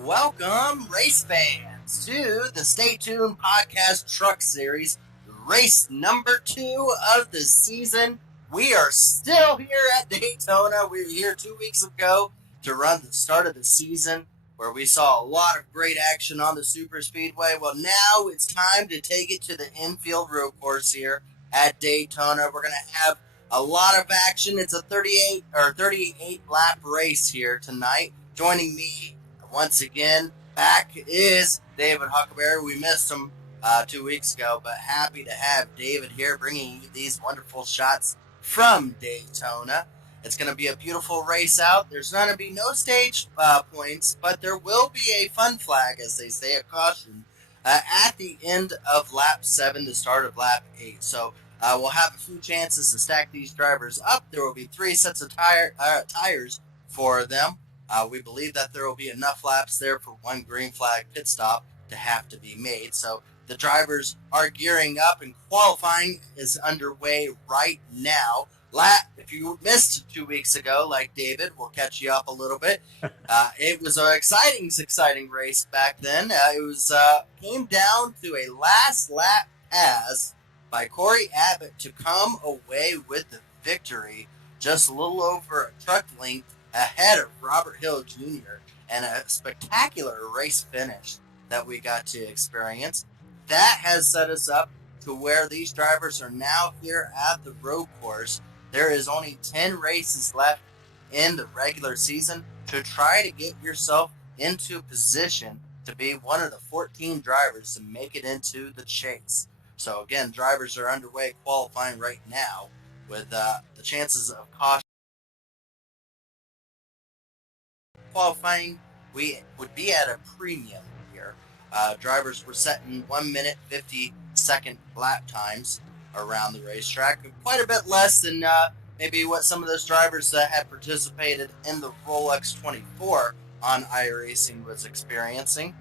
Welcome, race fans, to the Stay Tuned Podcast Truck Series, race number 2 of the season. We are still here at Daytona. We were here 2 weeks ago to run the start of the season, where we saw a lot of great action on the super speedway. Well, now it's time to take it to the infield road course here at Daytona. We're going to have a lot of action. It's a 38 lap race here tonight. Joining me once again back is David Huckleberry. We missed him 2 weeks ago, but happy to have David here bringing you these wonderful shots from Daytona. It's going to be a beautiful race out. There's going to be no stage points, but there will be a fun flag, as they say, a caution, at the end of lap 7, the start of lap 8. So we'll have a few chances to stack these drivers up. There will be 3 sets of tires for them. We believe that there will be enough laps there for one green flag pit stop to have to be made. So the drivers are gearing up, and qualifying is underway right now. If you missed 2 weeks ago, like David, we'll catch you up a little bit. It was an exciting race back then. It came down to a last lap pass by Corey Abbott to come away with the victory, just a little over a truck length ahead of Robert Hill Jr., and a spectacular race finish that we got to experience. That has set us up to where these drivers are now here at the road course. There is only 10 races left in the regular season to try to get yourself into a position to be one of the 14 drivers to make it into the chase. So again, drivers are underway qualifying right now with the chances of caution. Qualifying, we would be at a premium here. Drivers were setting 1 minute 50-second lap times around the racetrack, quite a bit less than maybe what some of those drivers that had participated in the Rolex 24 on iRacing was experiencing,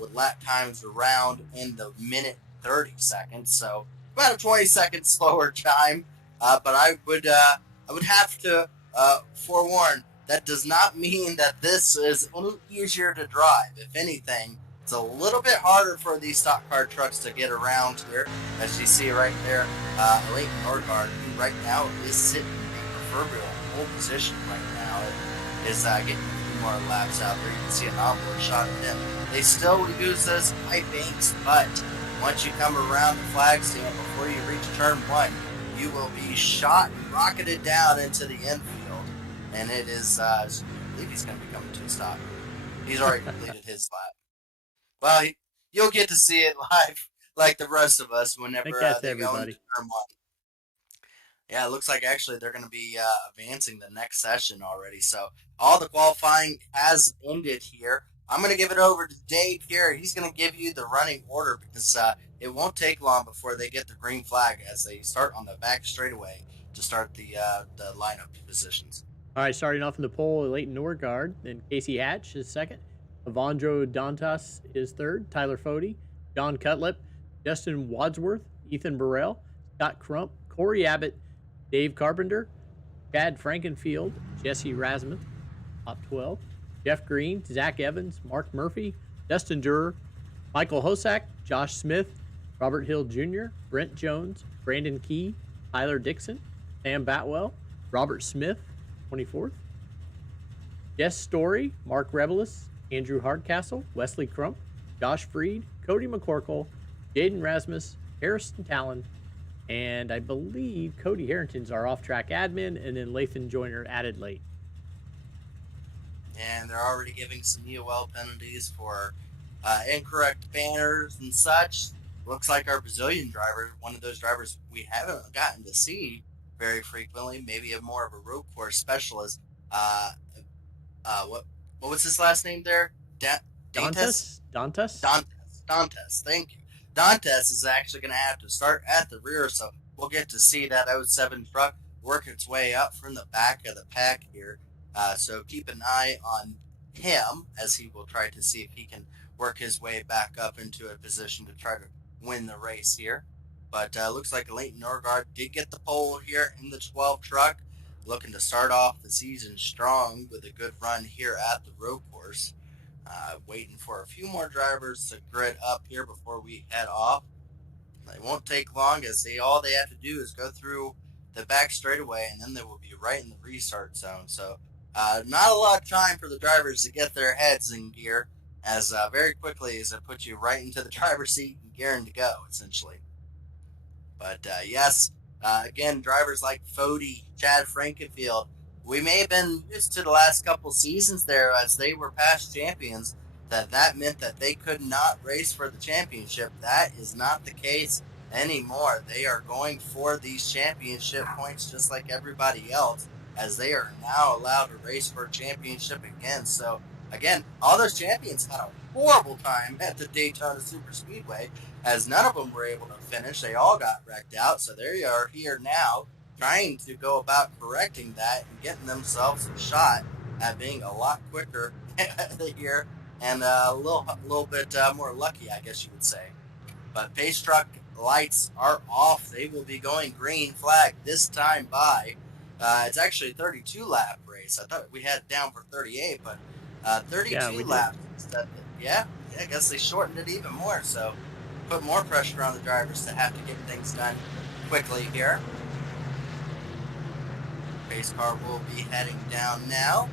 with lap times around in the minute 30 seconds, so about a 20-second slower time. But I would have to forewarn, that does not mean that this is any easier to drive. If anything, it's a little bit harder for these stock car trucks to get around here. As you see right there, Leighton Norgard, who right now is sitting in the proverbial pole position right now, is getting a few more laps out there. You can see an onboard shot of him. They still use those high banks, but once you come around the flag stand before you reach turn 1, you will be shot and rocketed down into the infield. And it is, I believe he's going to be coming to a stop. He's already completed his lap. Well, you'll get to see it live like the rest of us whenever they go into turn 1. Yeah, it looks like actually they're going to be advancing the next session already. So all the qualifying has ended here. I'm going to give it over to Dave here. He's going to give you the running order because it won't take long before they get the green flag as they start on the back straightaway to start the lineup positions. All right, starting off in the pole, Leighton Norgard, then Casey Hatch is second. Avandro Dantas is third. Tyler Fody, John Cutlip, Justin Wadsworth, Ethan Burrell, Scott Crump, Corey Abbott, Dave Carpenter, Chad Frankenfield, Jesse Rasmuth, top 12. Jeff Green, Zach Evans, Mark Murphy, Dustin Durer, Michael Hosack, Josh Smith, Robert Hill Jr., Brent Jones, Brandon Key, Tyler Dixon, Sam Batwell, Robert Smith, 24th. Jess Story, Mark Revelis, Andrew Hardcastle, Wesley Crump, Josh Freed, Cody McCorkle, Jaden Rasmus, Harrison Talon, and I believe Cody Harrington's our off-track admin, and then Lathan Joyner added late. And they're already giving some EOL penalties for incorrect banners and such. Looks like our Brazilian driver, one of those drivers we haven't gotten to see very frequently, maybe more of a road course specialist. What was his last name there? Dantas. Thank you. Dantas is actually going to have to start at the rear, so we'll get to see that 07 truck work its way up from the back of the pack here. So keep an eye on him as he will try to see if he can work his way back up into a position to try to win the race here. But looks like Leighton Norgard did get the pole here in the 12 truck, looking to start off the season strong with a good run here at the road course. Waiting for a few more drivers to grid up here before we head off. They won't take long, as all they have to do is go through the back straightaway, and then they will be right in the restart zone. So not a lot of time for the drivers to get their heads in gear, as very quickly as it puts you right into the driver's seat and gearing to go, essentially. But yes, again, drivers like Fody, Chad Frankenfield, we may have been used to the last couple seasons there, as they were past champions, that meant that they could not race for the championship. That is not the case anymore. They are going for these championship points just like everybody else, as they are now allowed to race for a championship again. So again, all those champions had a horrible time at the Daytona Superspeedway, as none of them were able to finish. They all got wrecked out. So they are here now trying to go about correcting that and getting themselves a shot at being a lot quicker here and a little bit more lucky, I guess you would say. But pace truck lights are off. They will be going green flag this time by. It's actually a 32 lap race. I thought we had it down for 38, but 32 laps. Yeah, I guess they shortened it even more. So put more pressure on the drivers to have to get things done quickly here. Pace car will be heading down now.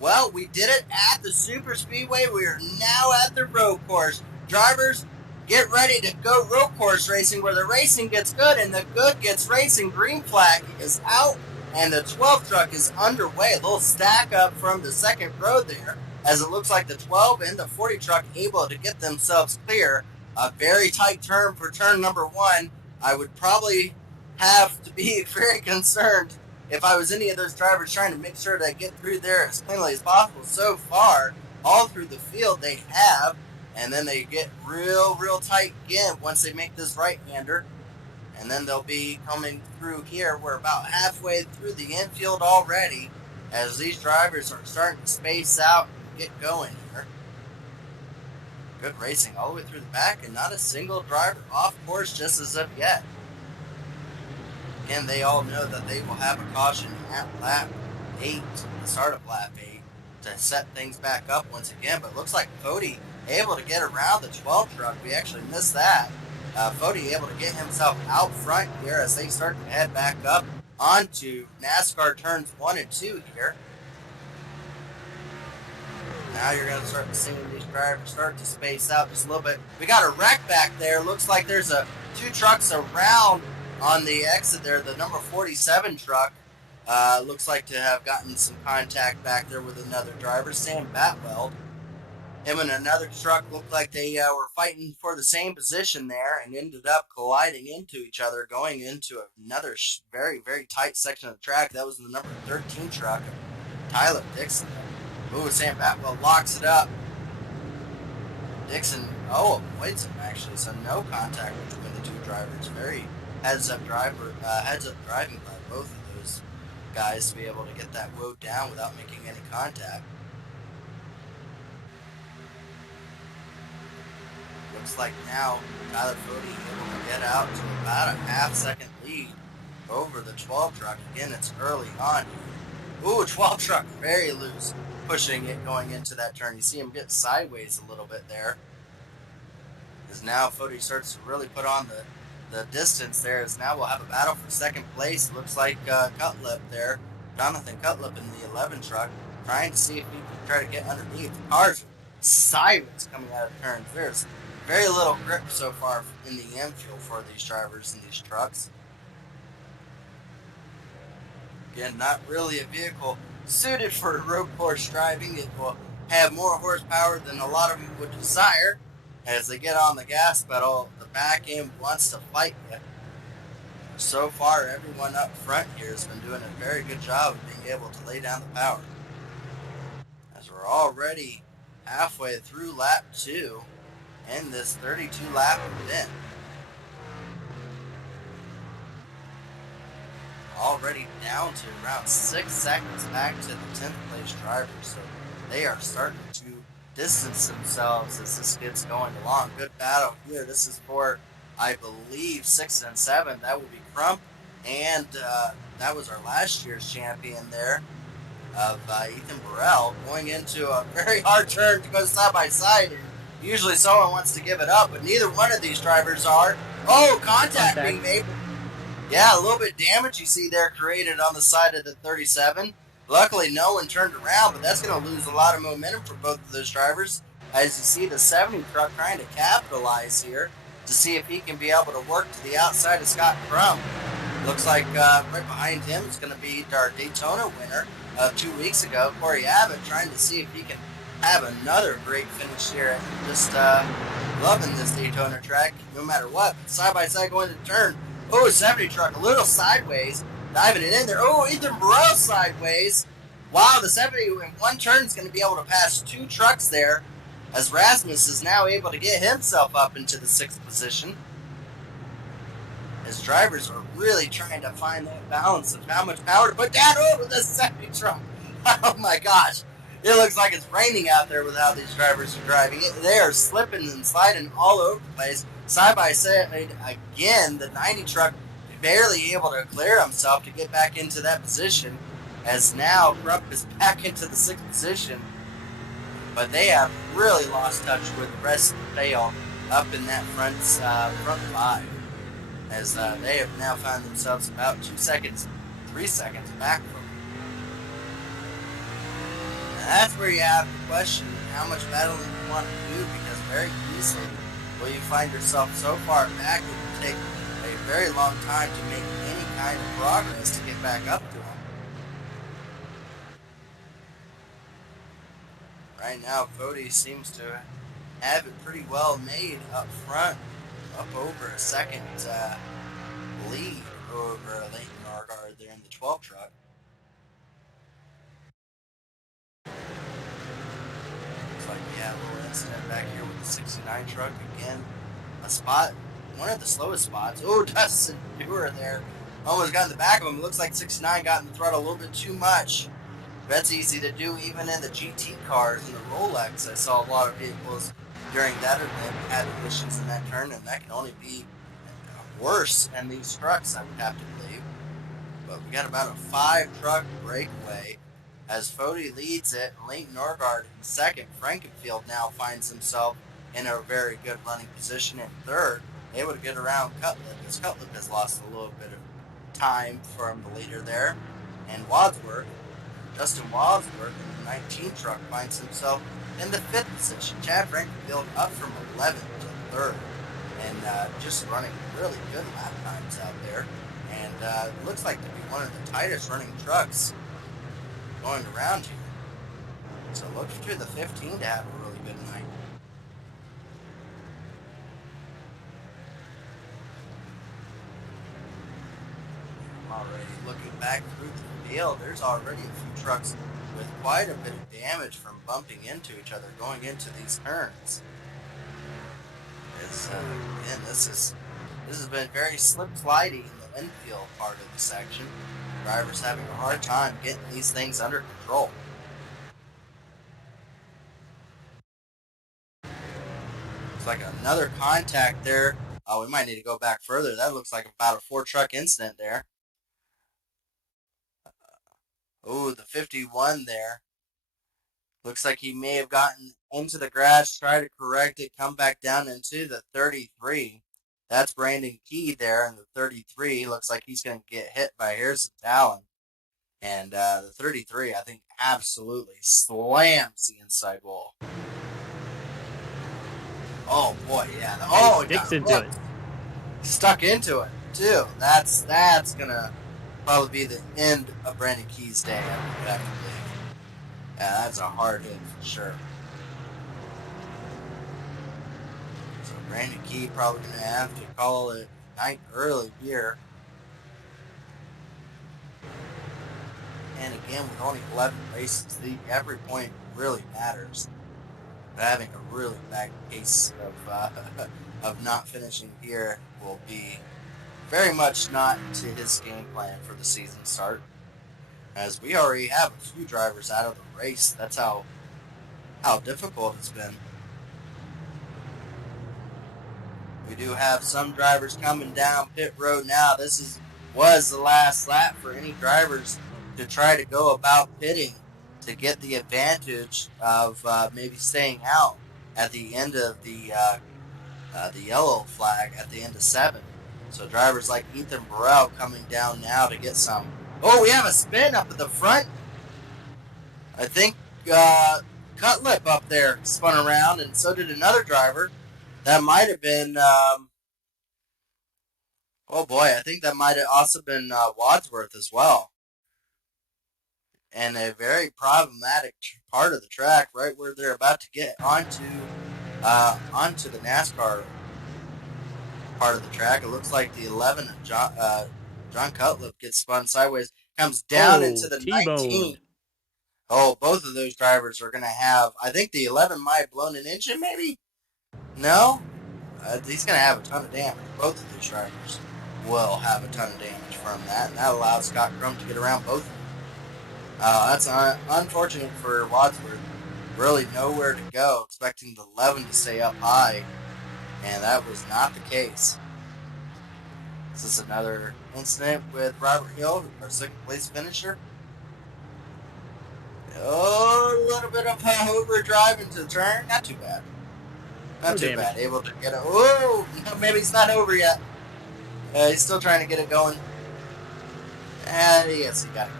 Well, we did it at the Super Speedway. We are now at the road course. Drivers, get ready to go road course racing, where the racing gets good and the good gets racing. Green flag is out, and the 12 truck is underway. A little stack up from the second row there, as it looks like the 12 and the 40 truck able to get themselves clear. A very tight turn for turn number 1. I would probably have to be very concerned if I was any of those drivers trying to make sure to get through there as cleanly as possible. So far, all through the field they have, and then they get real tight again once they make this right-hander, and then they'll be coming through here. We're about halfway through the infield already, as these drivers are starting to space out and get going here. Good racing all the way through the back, and not a single driver off course just as of yet. Again, they all know that they will have a caution at lap 8, the start of lap 8, to set things back up once again. But it looks like Fody able to get around the 12 truck. We actually missed that. Fody able to get himself out front here as they start to head back up onto NASCAR turns 1 and 2 here. Now you're going to start seeing these drivers start to space out just a little bit. We got a wreck back there. Looks like there's 2 trucks around on the exit there. The number 47 truck looks like to have gotten some contact back there with another driver, Sam Batwell. Him and another truck looked like they were fighting for the same position there, and ended up colliding into each other, going into another very tight section of the track. That was the number 13 truck, Tyler Dixon. Ooh, Sam Batwell locks it up. Dixon, avoids him actually, so no contact between the 2 drivers. Very heads up driving by both of those guys to be able to get that woe down without making any contact. Looks like now Tyler Fody able to get out to about a half-second lead over the 12 truck. Again, it's early on. Ooh, 12 truck very loose, pushing it going into that turn. You see him get sideways a little bit there, as now Fody starts to really put on the distance there, as now we'll have a battle for second place. It looks like Cutlip there, Jonathan Cutlip in the 11 truck, trying to see if he can try to get underneath. The cars sideways coming out of turns. There's very little grip so far in the infield for these drivers in these trucks. Again, not really a vehicle suited for road course driving. It will have more horsepower than a lot of them would desire. As they get on the gas pedal, the back end wants to fight you. So far, everyone up front here has been doing a very good job of being able to lay down the power. As we're already halfway through lap 2 in this 32 lap event. Already down to around 6 seconds back to the 10th place driver. So they are starting to distance themselves as this gets going along. Good battle here. This is for, I believe, 6 and 7. That will be Crump, and that was our last year's champion there. of Ethan Burrell going into a very hard turn to go side by side. Usually someone wants to give it up, but neither one of these drivers are. Oh, contact being made. Yeah, a little bit of damage you see there created on the side of the 37. Luckily, no one turned around, but that's going to lose a lot of momentum for both of those drivers. As you see the 70 truck trying to capitalize here to see if he can be able to work to the outside of Scott Crum. Looks like right behind him is going to be our Daytona winner of 2 weeks ago, Corey Abbott, trying to see if he can have another great finish here. Just loving this Daytona track, no matter what. Side by side going to the turn. Oh, 70 truck, a little sideways, diving it in there. Oh, Ethan Burrell sideways. Wow, the 70 in one turn is going to be able to pass 2 trucks there, as Rasmus is now able to get himself up into the 6th position. As drivers are really trying to find that balance of how much power to put down over the 70 truck. Oh my gosh. It looks like it's raining out there with how these drivers are driving it. They are slipping and sliding all over the place. Side by side again, the 90 truck barely able to clear himself to get back into that position, as now Rupp is back into the 6th position. But they have really lost touch with the rest of the field up in that front 5, as they have now found themselves about 2 seconds, 3 seconds back from them. And that's where you have the question, how much battling you want to do, because very easily will you find yourself so far back it will take a very long time to make any kind of progress to get back up to them. Right now, Cody seems to have it pretty well made up front, up over a second lead over Leighton Norgard there in the 12 truck. Looks like we have a little incident back here with the 69 truck. Again, a spot, one of the slowest spots. Oh, Dustin Dewar there. Almost got in the back of him. It looks like 69 got in the throttle a little bit too much. That's easy to do even in the GT cars and the Rolex. I saw a lot of vehicles during that event had emissions in that turn, and that can only be worse in these trucks, I would have to believe. But we got about a 5-truck breakaway as Fody leads it. Leighton Norgard in second. Frankenfield now finds himself in a very good running position in third, able to get around Cutlip, because Cutlip has lost a little bit of time from the leader there. And Wadsworth, Justin Wadsworth in the 19 truck, finds himself in the 5th position. Chad Frankenfield up from 11th to 3rd, and just running really good lap times out there. And it looks like to be one of the tightest running trucks going around here. So look for the 15 to have a really good night. Already looking back through the field, there's already a few trucks with quite a bit of damage from bumping into each other going into these turns. Again, this has been very slip-slidey in the infield part of the section. Drivers having a hard time getting these things under control. Looks like another contact there. Oh, we might need to go back further. That looks like about a 4-truck incident there. Oh, the 51 there. Looks like he may have gotten into the grass, try to correct it, come back down into the 33. That's Brandon Key there in the 33. Looks like he's going to get hit by Harrison Talon. And the 33, I think, absolutely slams the inside wall. Oh, boy, yeah. Oh, he sticks into it. Stuck into it, too. That's going to probably be the end of Brandon Key's day, I would have to believe. Yeah, that's a hard hit for sure. So Brandon Key probably going to have to call it night early here. And again, with only 11 races, every point really matters. But having a really bad case of not finishing here will be very much not to his game plan for the season start, as we already have a few drivers out of the race. That's how difficult it's been. We do have some drivers coming down pit road now. This was the last lap for any drivers to try to go about pitting to get the advantage of maybe staying out at the end of the yellow flag at the end of 7. So drivers like Ethan Burrell coming down now to get some. Oh, we have a spin up at the front. I think Cutlip up there spun around, and so did another driver. That might have been, oh boy, I think that might have also been Wadsworth as well. And a very problematic part of the track, right where they're about to get onto the NASCAR part of the track. It looks like the 11, John Cutlip gets spun sideways, comes down into the T-boned. 19. Oh, both of those drivers are going to have, I think the 11 might have blown an engine, maybe? No? He's going to have a ton of damage. Both of those drivers will have a ton of damage from that, and that allows Scott Crum to get around both of them. That's unfortunate for Wadsworth. Really nowhere to go, expecting the 11 to stay up high, and that was not the case. This is another incident with Robert Hill, our second place finisher. Oh, a little bit of overdrive into the turn. Not too bad. Not too bad. Able to get it. Oh, maybe it's not over yet. He's still trying to get it going. And yes, he got it.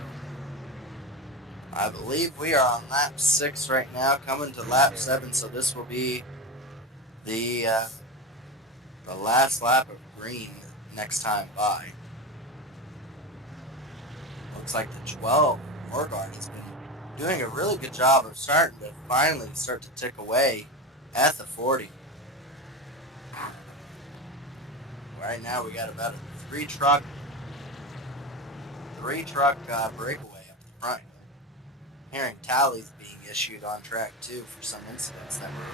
I believe we are on lap 6 right now, coming to lap 7, so this will be the last lap of green next time by. Looks like the 12 Norgard has been doing a really good job of starting to finally start to tick away at the 40. Right now we got about a three truck breakaway up the front. Hearing tallies being issued on track too for some incidents that were.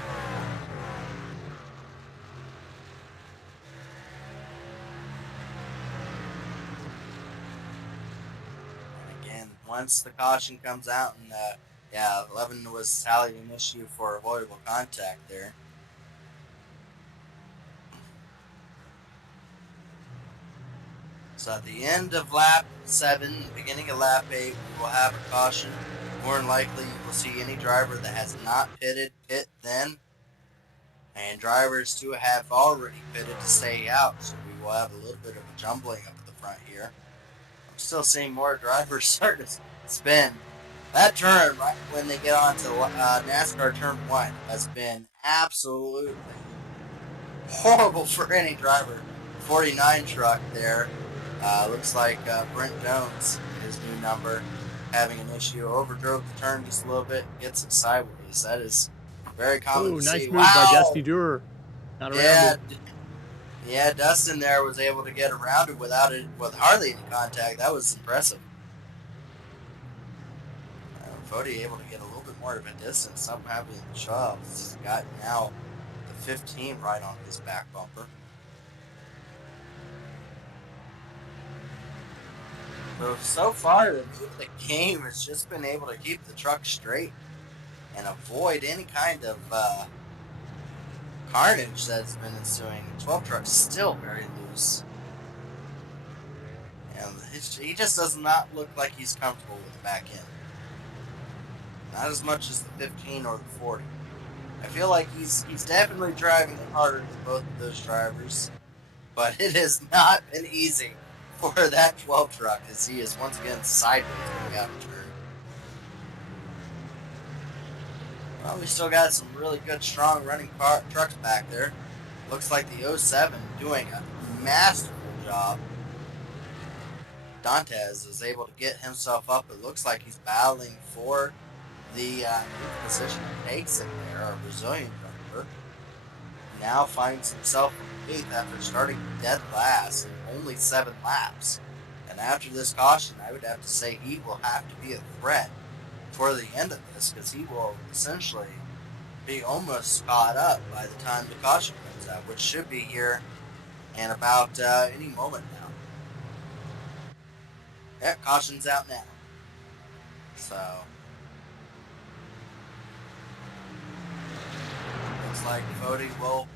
And again, once the caution comes out, and 11 was tallied an issue for avoidable contact there. So at the end of lap 7, beginning of lap 8, we will have a caution. More than likely, you will see any driver that has not pitted pit then, and drivers who have already pitted to stay out. So we will have a little bit of a jumbling up at the front here. I'm still seeing more drivers start to spin. That turn, right when they get onto NASCAR Turn 1, has been absolutely horrible for any driver. 49 truck there. Looks like Brent Jones, his new number, having an issue. Overdrove the turn just a little bit, gets it sideways. That is very common to nice see. Move by Dusty Durer. Yeah, Dustin there was able to get around it with hardly any contact. That was impressive. Fody able to get a little bit more of a distance. Somehow Chubb's got now the 15 right on his back bumper. So far, the game has just been able to keep the truck straight and avoid any kind of carnage that's been ensuing. The 12 truck's still very loose. And he just does not look like he's comfortable with the back end. Not as much as the 15 or the 40. I feel like he's definitely driving it harder than both of those drivers, but it has not been easy for that 12 truck as he is once again sideways going out of turn. Well, we still got some really good, strong running trucks back there. Looks like the 07 doing a masterful job. Dantes is able to get himself up. It looks like he's battling for the position he takes in there, a Brazilian driver. Now finds himself in 8th after starting dead last in only 7 laps. And after this caution, I would have to say he will have to be a threat for the end of this, because he will essentially be almost caught up by the time the caution comes out, which should be here in about any moment now. Yeah, caution's out now. So looks like Fody will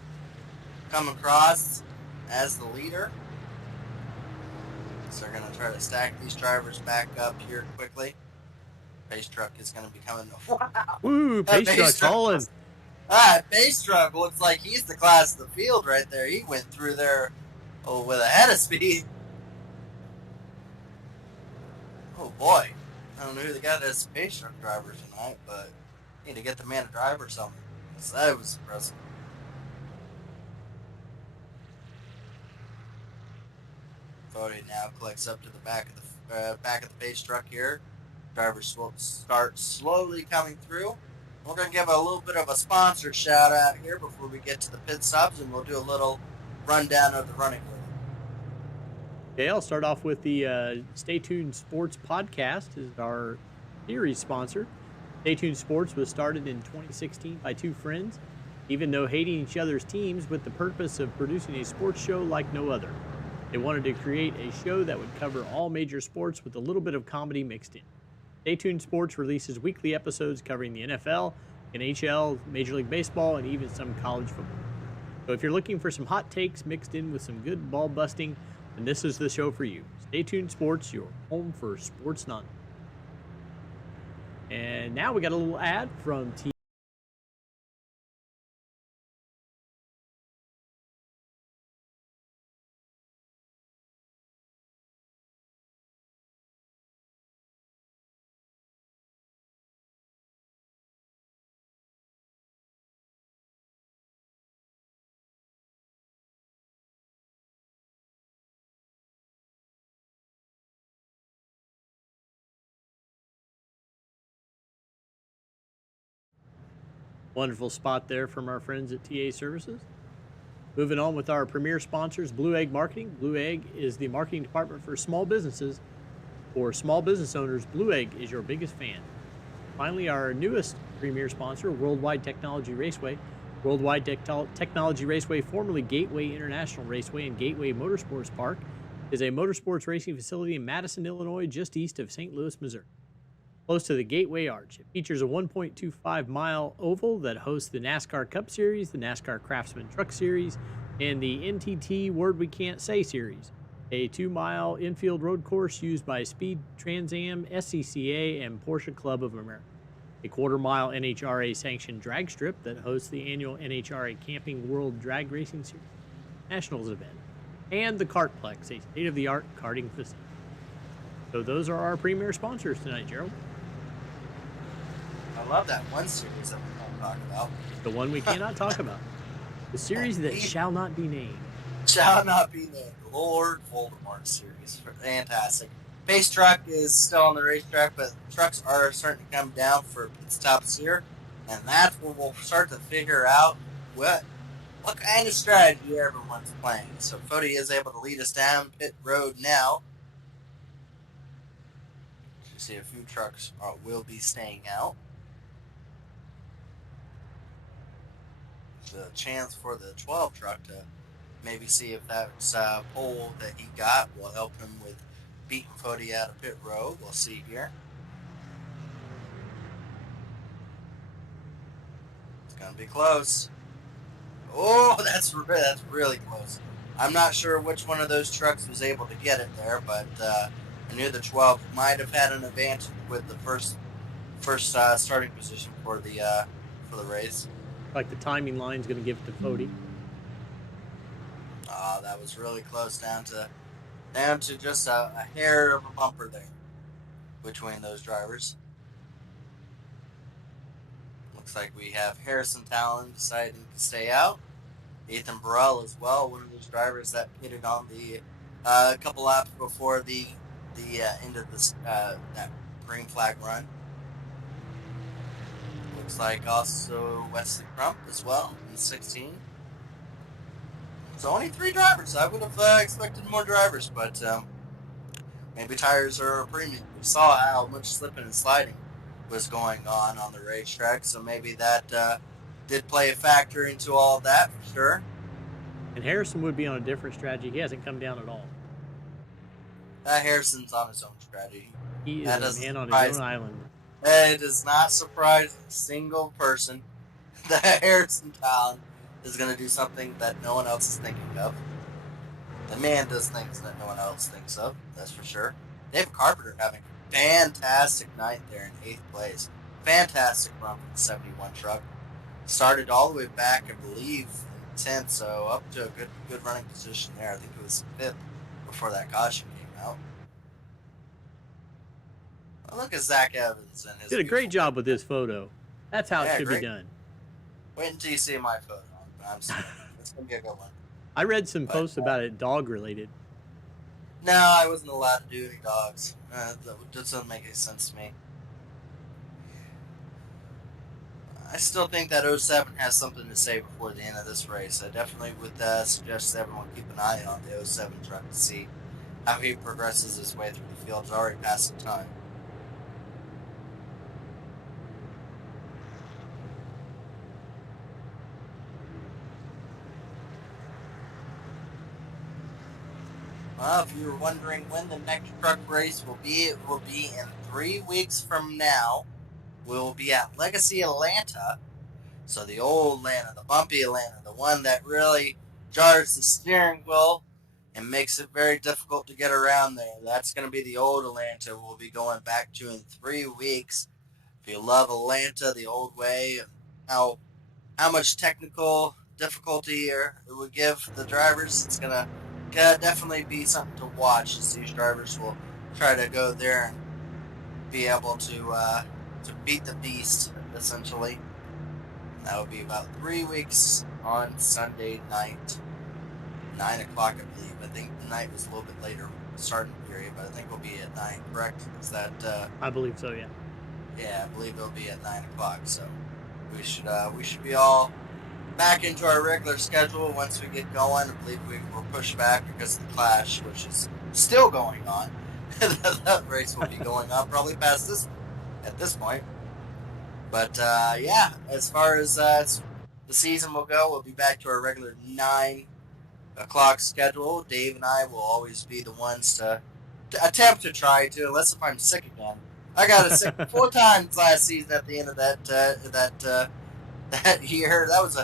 come across as the leader. So they're going to try to stack these drivers back up here quickly. Pace truck is going to be coming. Wow. Ooh, pace truck's hauling. Pace truck looks like he's the class of the field right there. He went through there with a head of speed. Oh boy. I don't know who they got as pace truck driver tonight, but need to get the man a driver or something. So that was impressive. Fody now collects up to the back of the pace truck here. Drivers will start slowly coming through. We're going to give a little bit of a sponsor shout out here before we get to the pit stops, and we'll do a little rundown of the running order. Okay, I'll start off with the Stay Tuned Sports podcast is our series sponsor. Stay Tuned Sports was started in 2016 by two friends, even though hating each other's teams, with the purpose of producing a sports show like no other. They wanted to create a show that would cover all major sports with a little bit of comedy mixed in. Stay Tuned Sports releases weekly episodes covering the NFL, NHL, Major League Baseball, and even some college football. So if you're looking for some hot takes mixed in with some good ball busting, then this is the show for you. Stay Tuned Sports, your home for sports nonsense. And now we got a little ad from T. Wonderful spot there from our friends at TA Services. Moving on with our premier sponsors, Blue Egg Marketing. Blue Egg is the marketing department for small businesses. For small business owners, Blue Egg is your biggest fan. Finally, our newest premier sponsor, Worldwide Technology Raceway. Worldwide Technology Raceway, formerly Gateway International Raceway and Gateway Motorsports Park, is a motorsports racing facility in Madison, Illinois, just east of St. Louis, Missouri. Close to the Gateway Arch. It features a 1.25-mile oval that hosts the NASCAR Cup Series, the NASCAR Craftsman Truck Series, and the NTT Word We Can't Say Series, a 2-mile infield road course used by Speed Trans Am, SCCA, and Porsche Club of America, a quarter-mile NHRA-sanctioned drag strip that hosts the annual NHRA Camping World Drag Racing Series Nationals event, and the Kartplex, a state-of-the-art karting facility. So those are our premier sponsors tonight, Gerald. I love that one series that we won't talk about. The one we cannot talk about. The series that shall not be named. Shall not be named. Lord Voldemort series. Fantastic. Pace truck is still on the racetrack, but trucks are starting to come down for pit stops here. And that's where we'll start to figure out what kind of strategy everyone's playing. So Fody is able to lead us down pit road now. You see a few trucks will be staying out. The chance for the 12 truck to maybe see if that pole that he got will help him with beating Fody out of pit road. We'll see here. It's going to be close. Oh, that's really close. I'm not sure which one of those trucks was able to get it there, but I knew the 12 might have had an advantage with the first starting position for the race. Like the timing line's going to give it to Fody. Oh, that was really close, down to just a hair of a bumper there between those drivers. Looks like we have Harrison Talon deciding to stay out. Ethan Burrell as well, one of those drivers that pitted on the couple laps before the end of this that green flag run. Looks like also Wesley Crump as well in 16. So only 3 drivers. I would have expected more drivers, but maybe tires are a premium. We saw how much slipping and sliding was going on the racetrack, so maybe that did play a factor into all of that for sure. And Harrison would be on a different strategy. He hasn't come down at all. Harrison's on his own strategy. He is a man on his own island. It does not surprise a single person that Harrison Talon is going to do something that no one else is thinking of. The man does things that no one else thinks of, that's for sure. David Carpenter having a fantastic night there in 8th place. Fantastic run for the 71 truck. Started all the way back, I believe, in 10th, so up to a good running position there. I think it was 5th before that caution came out. Well, look at Zach Evans and his. Did a great job with this photo. That's how it should be done. Wait until you see my photo. I'm sorry. It's gonna be a good one. I read some posts about it dog related. No, I wasn't allowed to do any dogs. That doesn't make any sense to me. I still think that 07 has something to say before the end of this race. I definitely would suggest that everyone keep an eye on the 07 truck to see how he progresses his way through the field. It's already past the time. Well, if you were wondering when the next truck race will be, it will be in 3 weeks from now. We'll be at Legacy Atlanta. So the old Atlanta, the bumpy Atlanta, the one that really jars the steering wheel and makes it very difficult to get around there. That's going to be the old Atlanta we'll be going back to in 3 weeks. If you love Atlanta the old way, how much technical difficulty it would give the drivers, it's going to definitely be something to watch, as these drivers will try to go there and be able to beat the beast, essentially. And that will be about 3 weeks on Sunday night, 9 o'clock, I believe. I think the night was a little bit later starting period, but I think we'll be at 9, correct? Is that? I believe so, yeah. Yeah, I believe it'll be at 9 o'clock, so we should be all back into our regular schedule once we get going. I believe we were pushed back because of the clash, which is still going on. That race will be going on probably past this at this point. But yeah, as far as the season will go, we'll be back to our regular 9 o'clock schedule. Dave and I will always be the ones to attempt to try to, unless if I'm sick again. I got sick 4 times last season at the end of that year. That was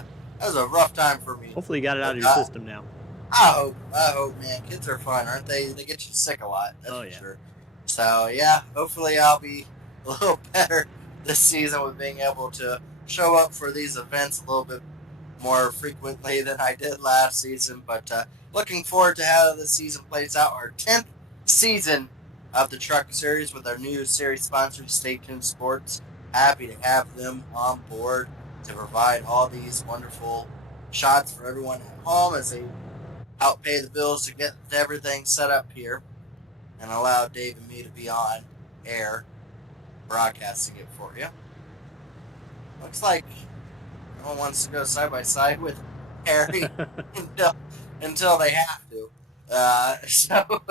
a rough time for me. Hopefully you got it out of your system now. I hope, man. Kids are fun, aren't they? They get you sick a lot, that's for sure. So, yeah, hopefully I'll be a little better this season with being able to show up for these events a little bit more frequently than I did last season. But looking forward to how the season plays out. Our 10th season of the Truck Series with our new series sponsor, Stay Tuned Sports. Happy to have them on board to provide all these wonderful shots for everyone at home as they outpay the bills to get everything set up here and allow Dave and me to be on air broadcasting it for you. Looks like no one wants to go side by side with Harry until they have to. So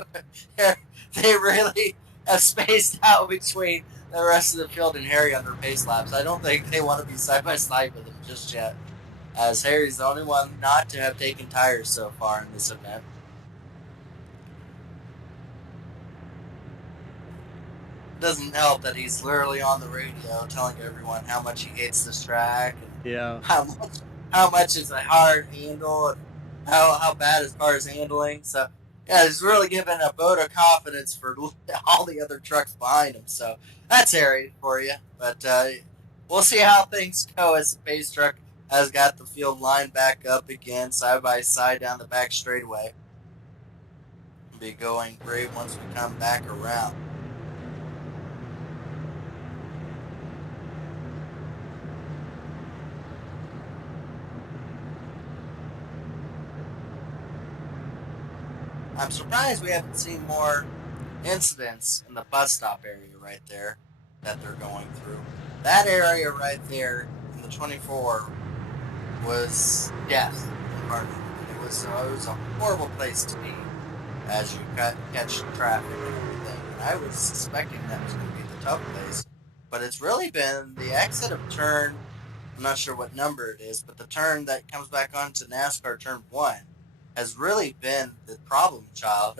they really have spaced out between the rest of the field and Harry on their pace laps. I don't think they want to be side by side with him just yet, as Harry's the only one not to have taken tires so far in this event. Doesn't help that he's literally on the radio telling everyone how much he hates this track and how much is a hard handle and how bad his car is handling. So yeah, he's really giving a vote of confidence for all the other trucks behind him. So that's Harry for you. But we'll see how things go as the pace truck has got the field lined back up again, side by side down the back straightaway. It'll be going great once we come back around. I'm surprised we haven't seen more incidents in the bus stop area right there that they're going through. That area right there in the 24 was death. It was a horrible place to be as you catch traffic and everything. And I was suspecting that was going to be the tough place. But it's really been the exit of turn, I'm not sure what number it is, but the turn that comes back onto NASCAR turn 1 has really been the problem child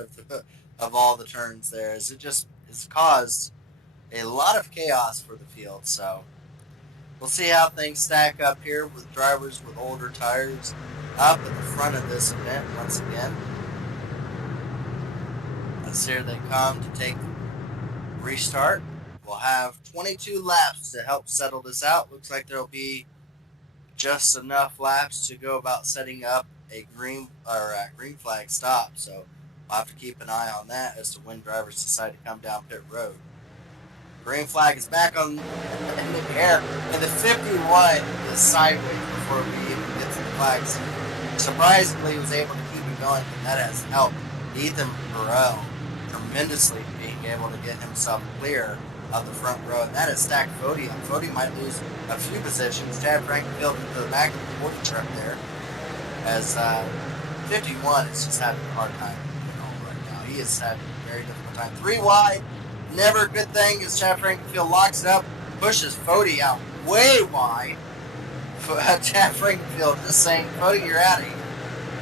of all the turns there, as it just has caused a lot of chaos for the field. So we'll see how things stack up here with drivers with older tires up at the front of this event once again. As here they come to take restart. We'll have 22 laps to help settle this out. Looks like there'll be just enough laps to go about setting up a green flag stop. So we'll have to keep an eye on that as to when drivers decide to come down pit road. Green flag is back in the air, and the 51 is sideways before we even get to the flags. Surprisingly, he was able to keep it going, and that has helped Ethan Burrell tremendously being able to get himself clear of the front row, and that is stacked Fody. Fody might lose a few positions. Chad Frankenfield into the back of the 40 truck there, as 51 is just having a hard time right now. He is having a very difficult time. 3 wide, never a good thing as Chad Frankenfield locks it up, pushes Fody out way wide. Chad Frankenfield just saying, Fody, you're out of here,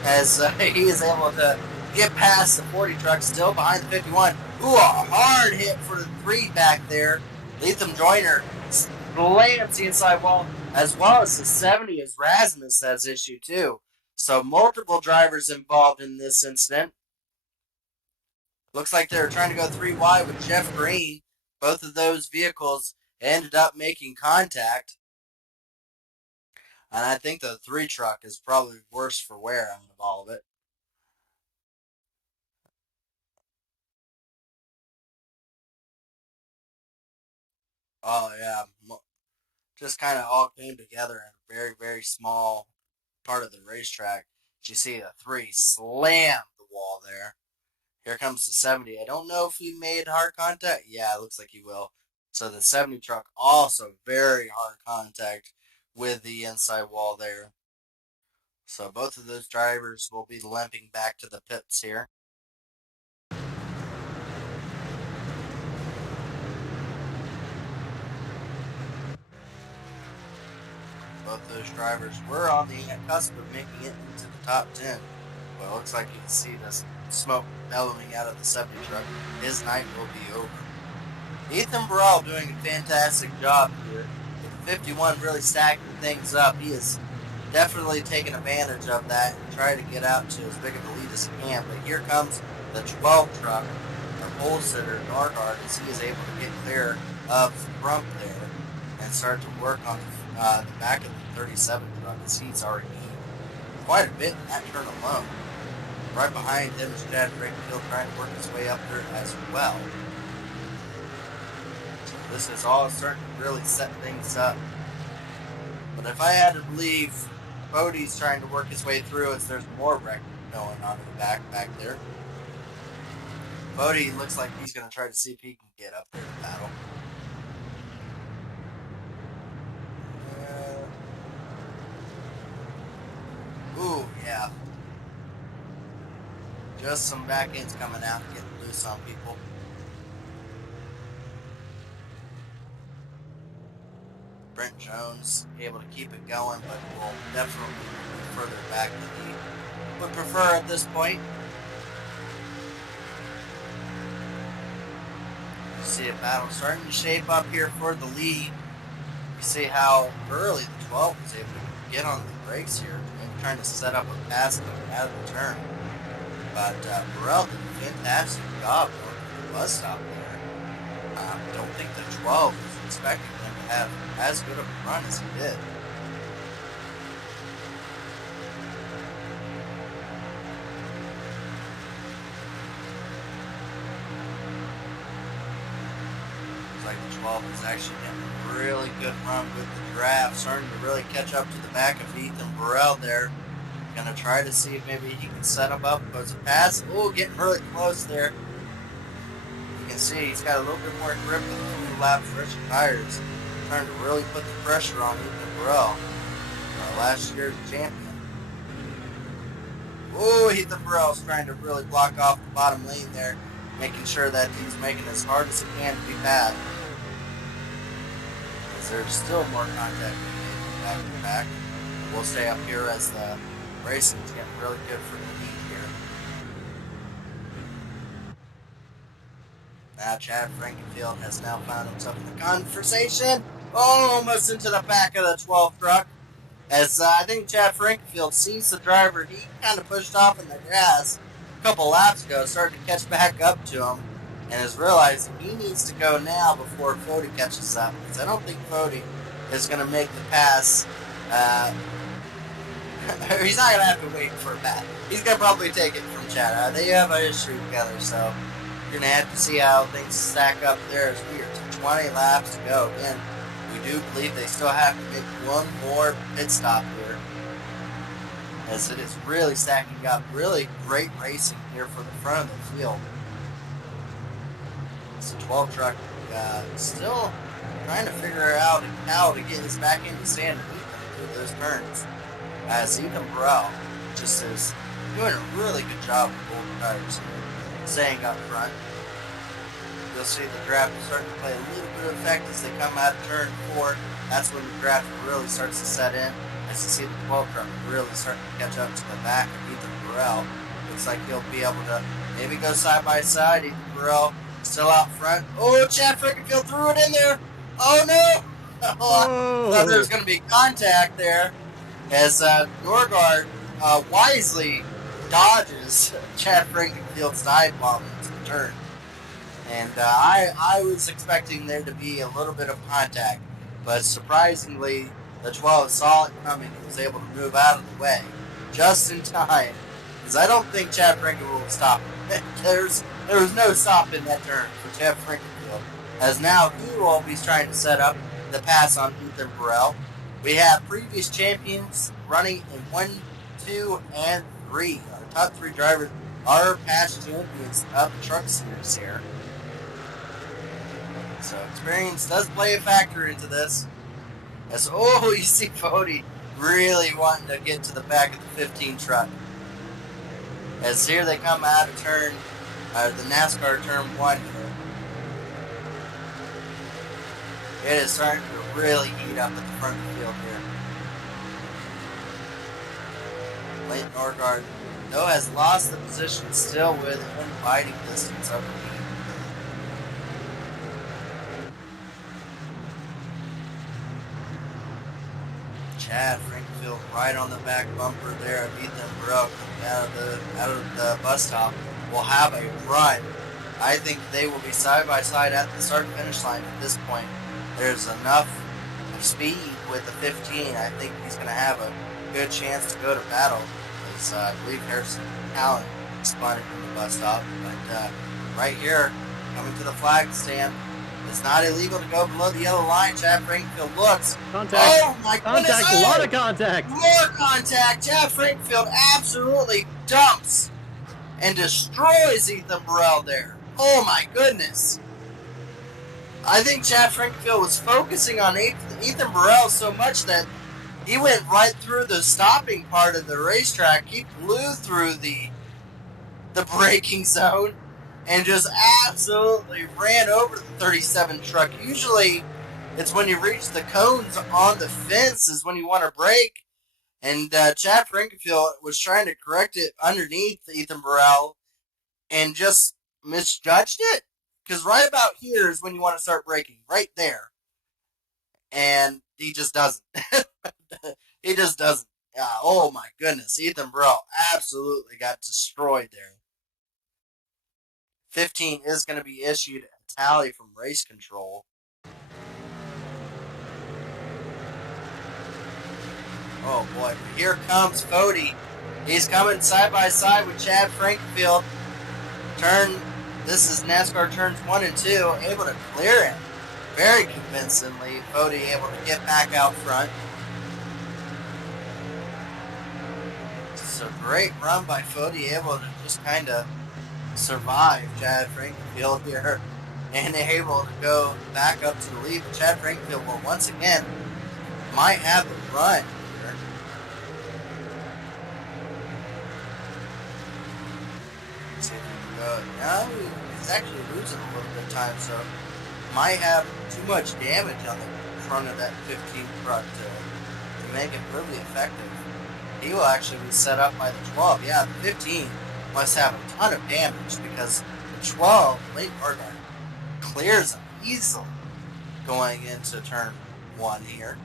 as he is able to get past the 40 truck, still behind the 51. Ooh, a hard hit for the 3 back there. Latham Joyner slams the inside wall, as well as the 70 as Rasmus has issue too. So multiple drivers involved in this incident. Looks like they were trying to go 3 wide with Jeff Green. Both of those vehicles ended up making contact. And I think the 3 truck is probably worse for wear out of all of it. Oh, yeah. Just kind of all came together in a very, very small part of the racetrack. You see a 3 slam the wall there. Here comes the 70. I don't know if he made hard contact. Yeah, it looks like he will. So the 70 truck also very hard contact with the inside wall there. So both of those drivers will be limping back to the pits here. Both those drivers were on the cusp of making it into the top 10. But it looks like you can see the smoke bellowing out of the 70 truck. His night will be over. Ethan Burrell doing a fantastic job here. With the 51 really stacking things up. He is definitely taking advantage of that and trying to get out to as big of a lead as he can. But here comes the 12 truck, the pole sitter, Norgard, as he is able to get clear of the front there and start to work on the back of the 37 truck, as he's already quite a bit in that turn alone. Right behind him is Chad Frankenfield trying to work his way up there as well. So this is all starting to really set things up. But if I had to believe, Bodie's trying to work his way through as there's more wreck going on in the back there. Bodie looks like he's going to try to see if he can get up there to battle. Ooh, yeah. Just some back ends coming out and getting loose on people. Brent Jones able to keep it going, but will definitely be further back than he would prefer at this point. You see a battle starting to shape up here for the lead. You see how early the 12 was able to get on the brakes here and trying to set up a pass out of the turn. But Burrell did a fantastic job going to the bus stop there. I don't think the 12 was expecting him to have as good of a run as he did. Looks like the 12 is actually getting a really good run with the draft, starting to really catch up to the back of Ethan Burrell there. Gonna try to see if maybe he can set him up. Goes a pass. Oh, getting really close there. You can see he's got a little bit more grip with the 2 lap fresh tires. Trying to really put the pressure on Ethan Burrell, our last year's champion. Oh, Ethan Burrell's trying to really block off the bottom lane there, making sure that he's making as hard as he can to be bad. Because there's still more contact being made back to back. We'll stay up here as the racing is getting really good for the lead here. Now Chad Frankenfield has now found himself in the conversation. Oh, almost into the back of the 12 truck. As I think Chad Frankenfield sees the driver he kind of pushed off in the grass a couple laps ago, started to catch back up to him. and is realizing he needs to go now before Fody catches up, because I don't think Fody is going to make the pass. He's not going to have to wait for a pass. He's going to probably take it from Chad. They have a history together, so you're going to have to see how things stack up there as we are 20 laps to go. Again, we do believe they still have to make one more pit stop here, as it is really stacking up. Really great racing here for the front of the field. It's a 12 truck still trying to figure out how to get his back into standard through those turns. As Ethan Burrell just is doing a really good job with both tires here, staying up front. You'll see the draft starting to play a little bit of effect as they come out of turn 4. That's when the draft really starts to set in. As you see the 12 truck really starting to catch up to the back of Ethan Burrell. Looks like he'll be able to maybe go side by side. Ethan Burrell still out front. Oh, Chad Frankenfield threw it in there. Oh no! Oh, I thought there was going to be contact there, as Norgard wisely dodges Chad Frankenfield's dive bomb into the turn. And I was expecting there to be a little bit of contact, but surprisingly, the 12 saw it coming and was able to move out of the way just in time, because I don't think Chad Frankenfield will stop him. There was no stop in that turn for Chad Frankenfield, as now he will be trying to set up the pass on Ethan Burrell. We have previous champions running in 1, 2, and 3. Our top 3 drivers are past champions of the truck series here. So experience does play a factor into this. As you see Fody really wanting to get to the back of the 15 truck. As here they come out of turn, the NASCAR turn 1 here. It is starting to really heat up at the front of the field here. Leighton Norgard, though, has lost the position, still within fighting distance of the lead. Chad Frankenfield right on the back bumper there of Ethan Burrell coming out of the bus stop will have a run. I think they will be side by side at the start finish line at this point. There's enough speed with the 15. I think he's going to have a good chance to go to battle. As I believe Harrison Allen spun from the bus stop. But right here, coming to the flag stand, it's not illegal to go below the yellow line. Chad Frankenfield looks. Contact. Oh my goodness! Contact. A lot of contact. More contact. Chad Frankenfield absolutely dumps and destroys Ethan Burrell there. Oh my goodness! I think Chad Frankenfield was focusing on Ethan Burrell so much that he went right through the stopping part of the racetrack. He blew through the braking zone and just absolutely ran over the 37 truck. Usually, it's when you reach the cones on the fence is when you want to brake. And Chad Frankenfield was trying to correct it underneath Ethan Burrell and just misjudged it. Because right about here is when you want to start braking. Right there. And he just doesn't. He just doesn't. Oh my goodness. Ethan Burrell absolutely got destroyed there. 15 is going to be issued a tally from race control. Oh boy. Here comes Fody. He's coming side by side with Chad Frankenfield. This is NASCAR turns 1 and 2. Able to clear him very convincingly. Fody able to get back out front. It's a great run by Fody, able to just kind of survive Chad Frankenfield here and able to go back up to the lead. But Chad Frankenfield will once again might have the run here. Let's see if we can go. Now he's actually losing a little bit of time, so might have too much damage on the front of that 15 truck to make it really effective. He will actually be set up by the 12. Yeah, the 15 must have a ton of damage because the 12, late Norgard, clears him easily going into turn 1 here.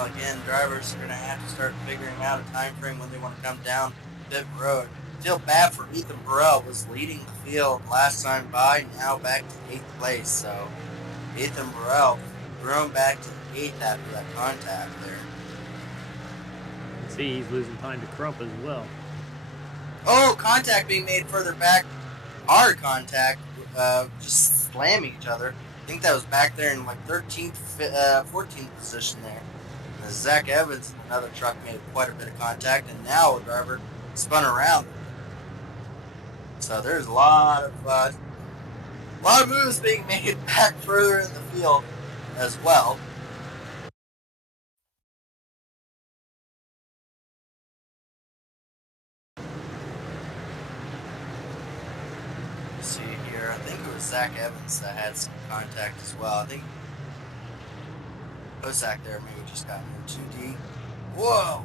Well, again, drivers are going to have to start figuring out a time frame when they want to come down pit road. Feel bad for Ethan Burrell, was leading the field last time by, now back to 8th place. So Ethan Burrell thrown back to 8th after that contact there. See, he's losing time to Crump as well. Oh, contact being made further back. Hard contact, just slamming each other. I think that was back there in like 13th, 14th position there. And Zach Evans, another truck, made quite a bit of contact, and now a driver spun around. So there's a lot of moves being made back further in the field as well. Let's see here. I think it was Zach Evans that had some contact as well. I think Kozak there maybe just got in too deep. Whoa!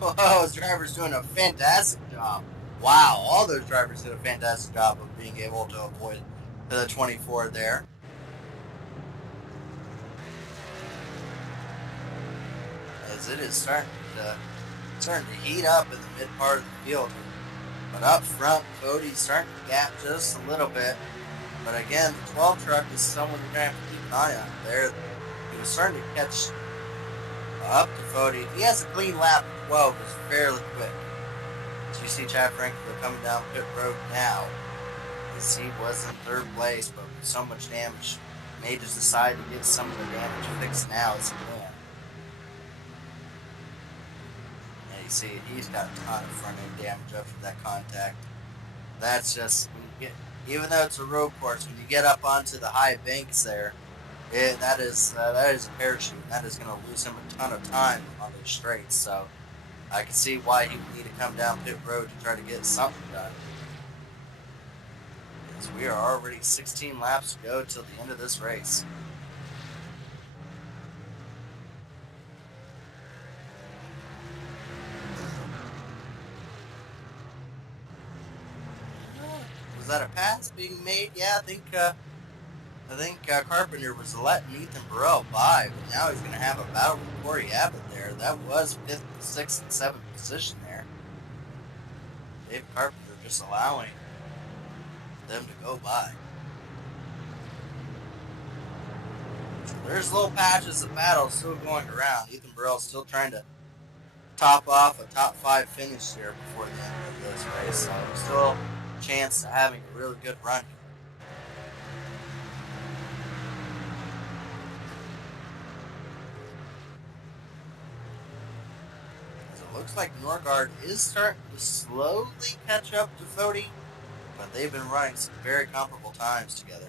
Whoa, those drivers doing a fantastic job. Wow, all those drivers did a fantastic job of being able to avoid the 24 there. As it is starting to heat up in the mid part of the field. But up front, Cody's starting to gap just a little bit. But again, the 12 truck is someone you're going to have to keep an eye on there. He was starting to catch up to Fody. He has a clean lap of 12, was fairly quick. So you see Chad Franklin coming down pit road now. As he was in 3rd place, but with so much damage, may just decide to get some of the damage fixed now as he can. And you see he's got a ton of front end damage after that contact. That's just, when you get, even though it's a road course, when you get up onto the high banks there, that is a parachute. That is going to lose him a ton of time on those straights. So I can see why he would need to come down pit road to try to get something done. Because we are already 16 laps to go till the end of this race. Was that a pass being made? Yeah, I think Carpenter was letting Ethan Burrell by, but now he's going to have a battle with Corey Abbott there. That was 5th, 6th, and 7th position there. Dave Carpenter just allowing them to go by. So there's little patches of battle still going around. Ethan Burrell still trying to top off a top 5 finish here before the end of this race. So still a chance to having a really good run. Looks like Norgard is starting to slowly catch up to Fody, but they've been running some very comparable times together.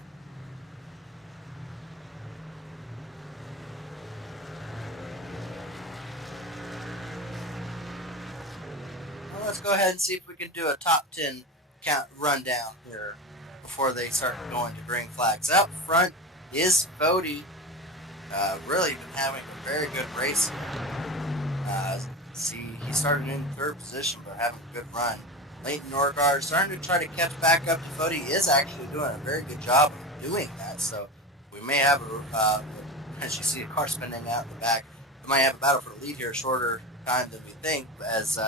Well, let's go ahead and see if we can do a top 10 count rundown here before they start going to green flags. Out front is Fody. Really been having a very good race here. See, he started in 3rd position, but having a good run. Leighton Norgard starting to try to catch back up to Fody. He is actually doing a very good job of doing that. So we may have, as you see a car spinning out in the back, we might have a battle for the lead here, a shorter time than we think. As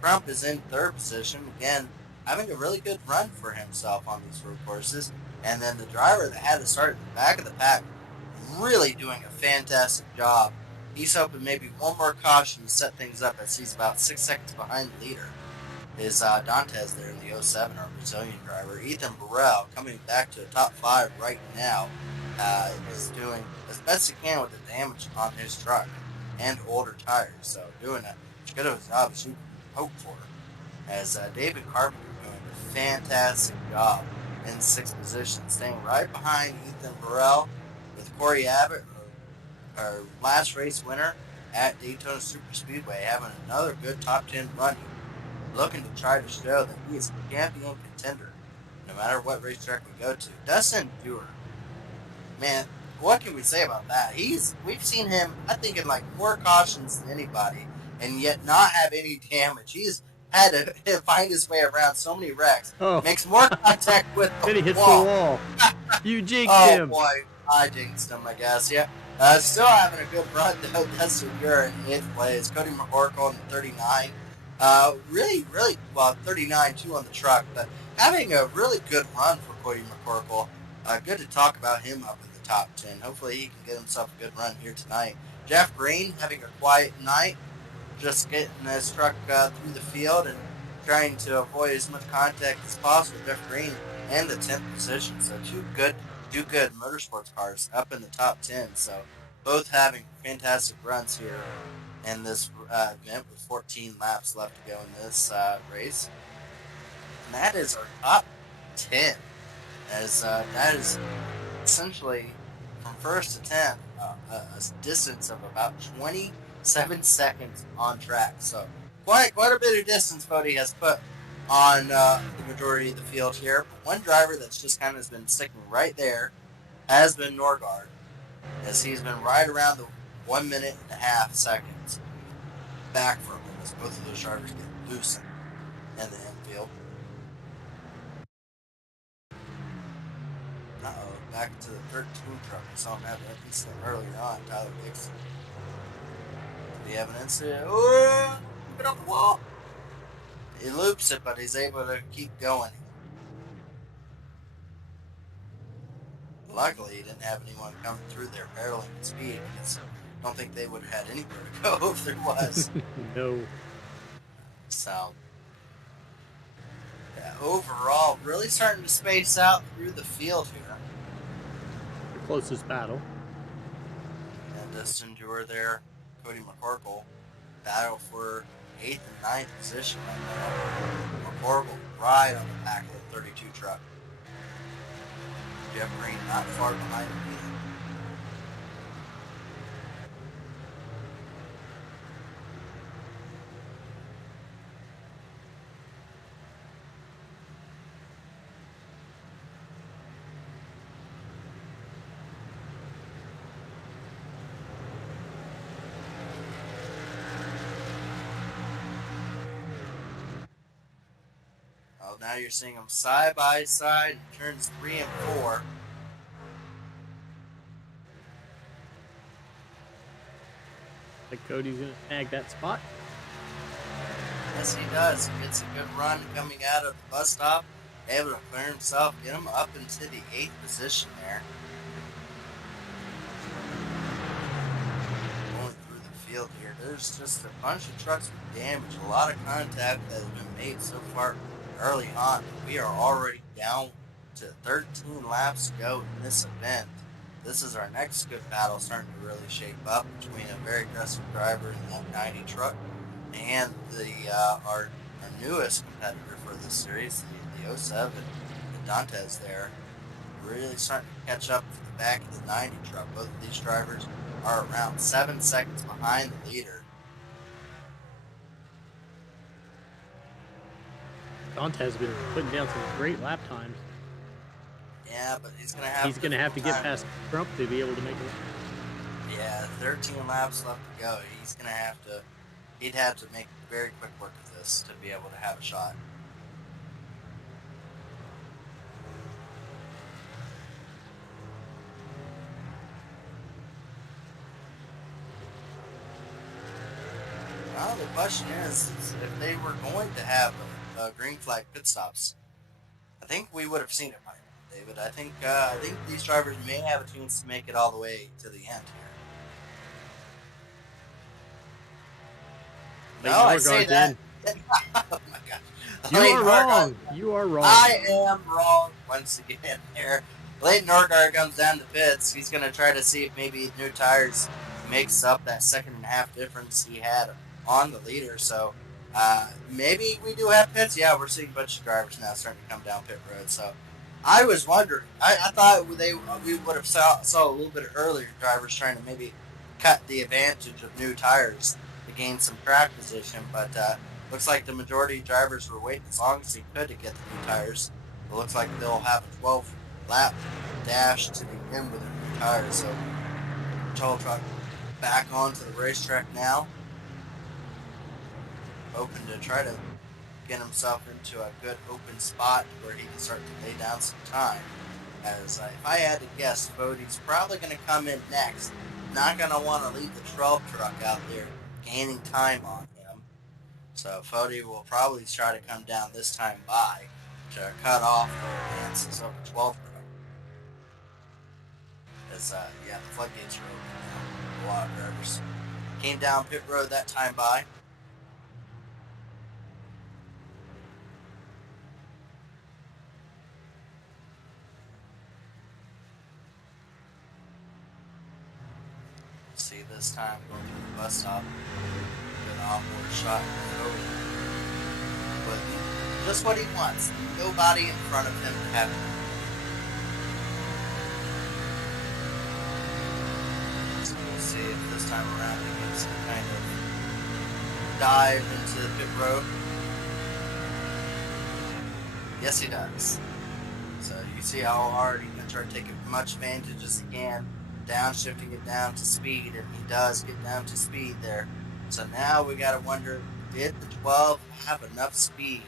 Crump is in 3rd position, again, having a really good run for himself on these road courses. And then the driver that had to start at the back of the pack, really doing a fantastic job. He's hoping maybe one more caution to set things up as he's about 6 seconds behind the leader. Is Dantes there in the 07, our Brazilian driver. Ethan Burrell coming back to the top 5 right now. Is doing as best he can with the damage on his truck and older tires. So doing as good of a job as you can hope for. As David Carpenter doing a fantastic job in 6th position, staying right behind Ethan Burrell with Corey Abbott, our last race winner at Daytona Super Speedway, having another good top 10 run here, looking to try to show that he is a champion contender no matter what racetrack we go to. Dustin Dewar, man, what can we say about that? We've seen him, I think, in like more cautions than anybody, and yet not have any damage. He's had to find his way around so many wrecks. Oh. Makes more contact with the Then he hits wall. the wall. You jinxed him. Oh boy, I jinxed him, I guess. Yeah. Still having a good run, though. Dustin, you're in 8th place. Cody McCorkle in 39. Really, well, 39, too, on the truck, but having a really good run for Cody McCorkle. Good to talk about him up in the top 10. Hopefully he can get himself a good run here tonight. Jeff Green having a quiet night, just getting his truck through the field and trying to avoid as much contact as possible. Jeff Green in the 10th position, so two good motorsports cars up in the top 10. So both having fantastic runs here in this event with 14 laps left to go in this race. And that is our top 10. As that is essentially from first to 10th, a distance of about 27 seconds on track. So quite a bit of distance Cody has put on the majority of the field here. But one driver that's just kind of has been sticking right there has been Norgard, as he's been right around the 1 minute and a half seconds back from him as both of those drivers get loosened in the infield. Back to the 13 truck. We saw him have an incident earlier on. Tyler Dixon. Do we have an incident? Oh, get off the wall. He loops it, but he's able to keep going. Luckily, he didn't have anyone come through there barreling at speed, because I don't think they would have had anywhere to go if there was. No. So, yeah, overall, really starting to space out through the field here. The closest battle. And just endure there, Cody McCorkle battle for 8th and 9th position right now. McCorkle right on the back of the 32 truck. Jeff Green not far behind him either. Now you're seeing them side by side in turns 3 and 4. Like Cody's going to snag that spot. Yes, he does. He gets a good run coming out of the bus stop. Able to clear himself, get him up into the 8th position there. Going through the field here. There's just a bunch of trucks with damage. A lot of contact that has been made so far early on. We are already down to 13 laps to go in this event. This is our next good battle starting to really shape up between a very aggressive driver in the 190 truck and the our newest competitor for this series, the 07, the Dantes there, really starting to catch up to the back of the 90 truck. Both of these drivers are around 7 seconds behind the leader. Dante has been putting down some great lap times. Yeah, but he's gonna have to get past Trump to be able to make it. Yeah, 13 laps left to go. He'd have to make very quick work of this to be able to have a shot. Well, the question is if they were going to have green flag pit stops, I think we would have seen it by now, David. I think these drivers may have a chance to make it all the way to the end here. No, I say that. Oh my gosh. You are wrong. You are wrong. I am wrong once again here. Leighton Norgard comes down the pits. He's going to try to see if maybe new tires makes up that 1.5 difference he had on the leader. So maybe we do have pits. Yeah, we're seeing a bunch of drivers now starting to come down pit road. So I was wondering. I thought we would have saw a little bit earlier drivers trying to maybe cut the advantage of new tires to gain some track position, but looks like the majority of drivers were waiting as long as they could to get the new tires. It looks like they'll have a 12-lap dash to the end with the new tires. So tow truck back onto the racetrack now, hoping to try to get himself into a good open spot where he can start to lay down some time. As if I had to guess, Bodie's probably going to come in next not going to want to leave the 12 truck out there gaining time on him. So Fody will probably try to come down this time by to cut off the advances of the 12 truck. Because, yeah, the floodgates are open now. A lot of drivers came down pit road that time by. See this time going through the bus stop. Good off-board shot. But just what he wants. Nobody in front of him having. So we'll see if this time around he gets some kind of dive into the pit road. Yes, he does. So you see how hard he's going to try to take as much advantage as he can, downshifting it down to speed, and he does get down to speed there. So now we got to wonder, did the 12 have enough speed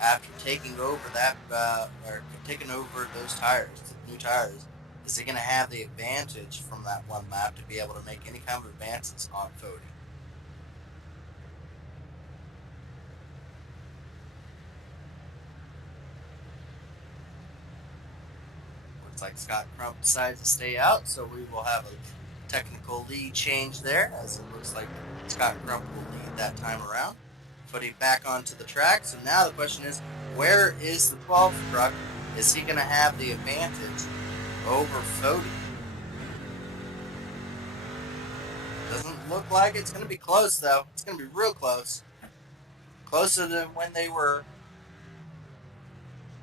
after taking over that, or taking over those tires, the new tires? Is he going to have the advantage from that one lap to be able to make any kind of advances on Fody? Looks like Scott Crump decides to stay out, so we will have a technical lead change there, as it looks like Scott Crump will lead that time around. Fody back onto the track, so now the question is, where is the 12 truck? Is he going to have the advantage over Fody? Doesn't look like it's going to be close, though. It's going to be real close. Closer than when they were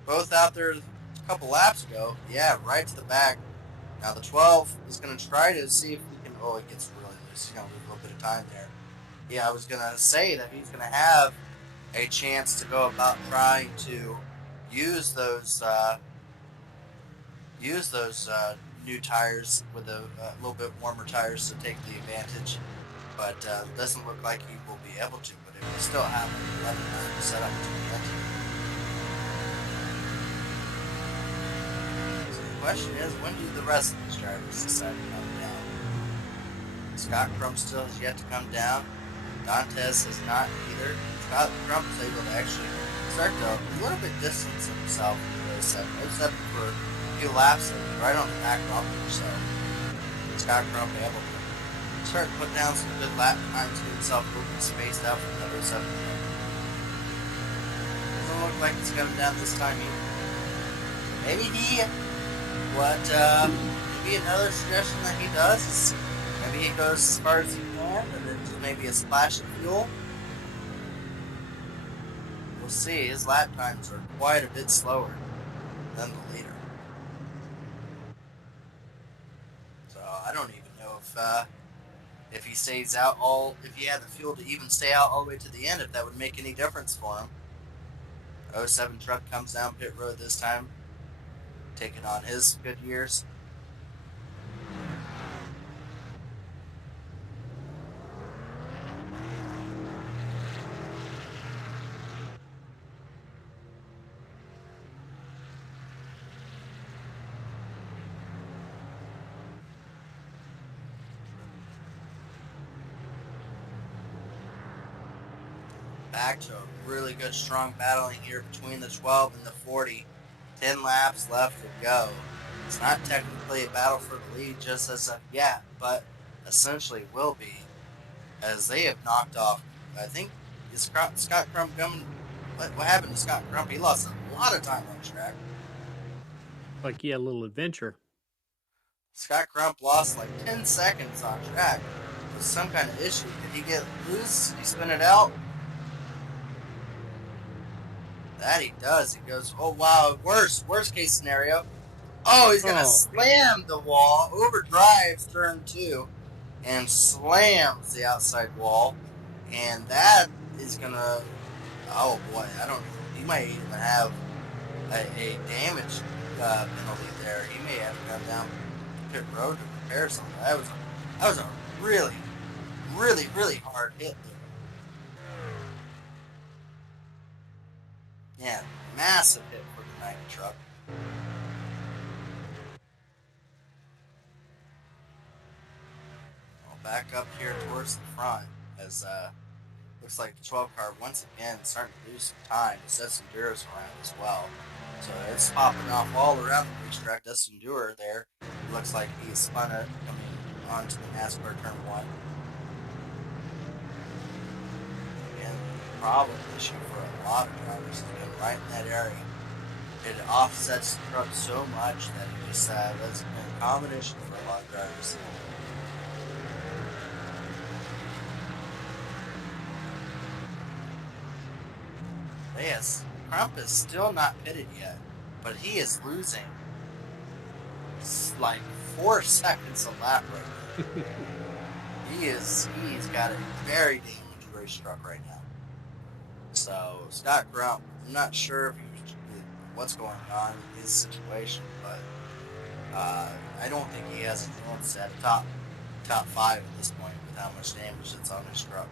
both out there a couple laps ago. Yeah, right to the back. Now the 12 is going to try to see if we can... Oh, it gets really loose. He's going to lose a little bit of time there. Yeah, I was going to say that he's going to have a chance to go about trying to use those new tires with a little bit warmer tires to take the advantage. But it doesn't look like he will be able to. But it will still have an 11 lap setup to the end. So the question is, when do the rest of these drivers decide to come down? Scott Crump still has yet to come down. Dantes has not either. Scott Crump is able to actually start to a little bit distance himself in 07. 07 for a few laps and right on the back bumper. So Scott Crump able to start to put down some good lap times, get himself a little bit spaced out from the 07. Doesn't look like he's coming down this time either. Maybe maybe another suggestion that he does is maybe he goes as far as he can and then just maybe a splash of fuel. We'll see. His lap times are quite a bit slower than the leader. So I don't even know if he stays out if he had the fuel to even stay out all the way to the end, if that would make any difference for him. 07 truck comes down pit road this time, taking on his good years. Back to a really good strong battling here between the 12 and the 40. 10 laps left to go. It's not technically a battle for the lead just as of yet, but essentially will be, as they have knocked off. I think is Scott Crump coming. What happened to Scott Crump? He lost a lot of time on track. Like he had a little adventure. Scott Crump lost like 10 seconds on track with some kind of issue. Did he get loose? Did he spin it out? That he does. He goes, oh wow, worst case scenario. Oh, he's gonna slam the wall, overdrives turn 2, and slams the outside wall. And that is gonna, oh boy, he might even have a damage penalty there. He may have to come down pit road to repair something. That was a really, really, really hard hit there. Yeah, massive hit for the 90 truck. back up here towards the front as looks like the 12 car once again starting to lose some time. Dustin Duras around as well. So it's popping off all around the racetrack. Dustin Durer there. It looks like he's spun it coming onto the NASCAR turn 1. And problem issue for a lot of drivers has been right in that area. It offsets the truck so much that it just that's been a common issue for a lot of drivers. Yes, Crump is still not pitted yet, but he is losing like 4 seconds a lap right now. He's got a very damaged race truck right now. So Scott Crump, I'm not sure what's going on in his situation, but I don't think he has a chance at top 5 at this point with how much damage that's on his truck.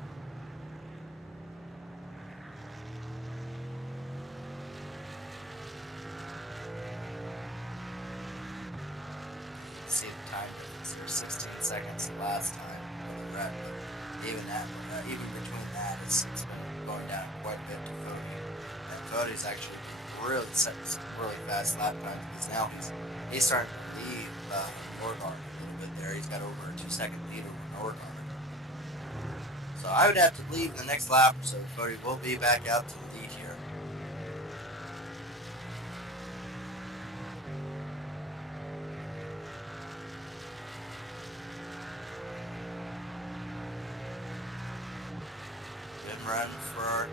See the time difference there, 16 seconds the last time with the red, but even between that, it's been going down quite a bit to Cody. And Cody's actually really setting some really fast lap time because now he's starting to lead Norgard a little bit there. He's got over a 2-second lead over Norgard. So I would have to leave in the next lap or so. Cody will be back out to the lead here. Run for,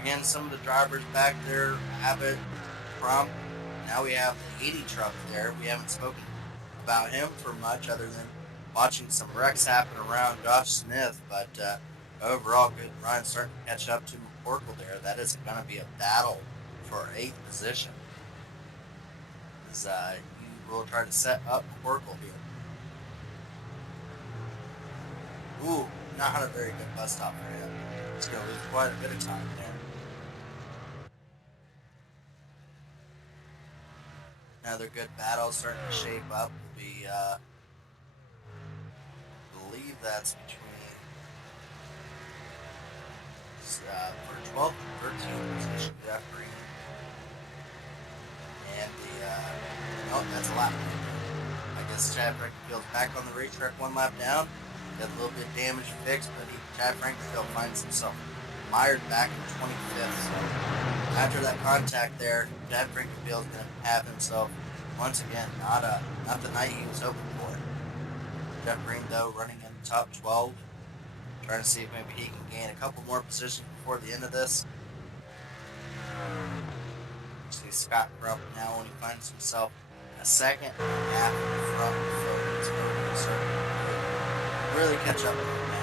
again, some of the drivers back there, Abbott, Crump. Now we have the 80 truck there. We haven't spoken about him for much other than watching some wrecks happen around Josh Smith, but overall good run, starting to catch up to McCorkle there. That is going to be a battle for 8th position. As he will try to set up McCorkle here. Ooh, not a very good bus stop for him. He's going to lose quite a bit of time there. Another good battle starting to shape up will be, I believe that's between, for 12th and 13th position, Jeff Green. And oh, that's a lap. I guess Chad Frankenfield's back on the racetrack 1 lap down. Got a little bit of damage fixed, but Chad Frankenfield finds himself mired back in 25th. So after that contact there, Chad Frankenfield's going to have himself, once again, not the night he was hoping for. Jeff Green, though, running in the top 12, trying to see if maybe he can gain a couple more positions before the end of this. See Scott Crump now when he finds himself a second and a half in front of the field. So really catch up with him now.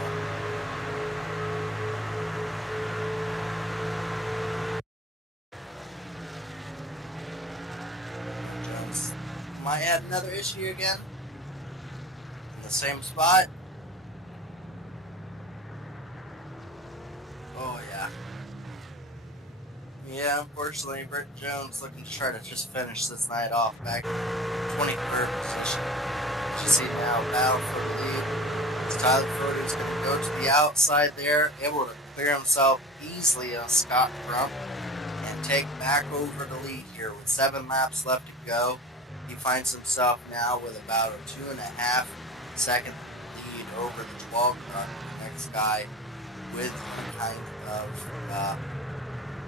Jones might add another issue again in the same spot. Oh yeah. Yeah, unfortunately, Britt Jones looking to try to just finish this night off back in 23rd position. As you see now, battle for the lead. Tyler Froden's going to go to the outside there, able to clear himself easily on Scott Crump and take back over the lead here with 7 laps left to go. He finds himself now with about a 2.5 second lead over the 12 car, the next guy with any kind of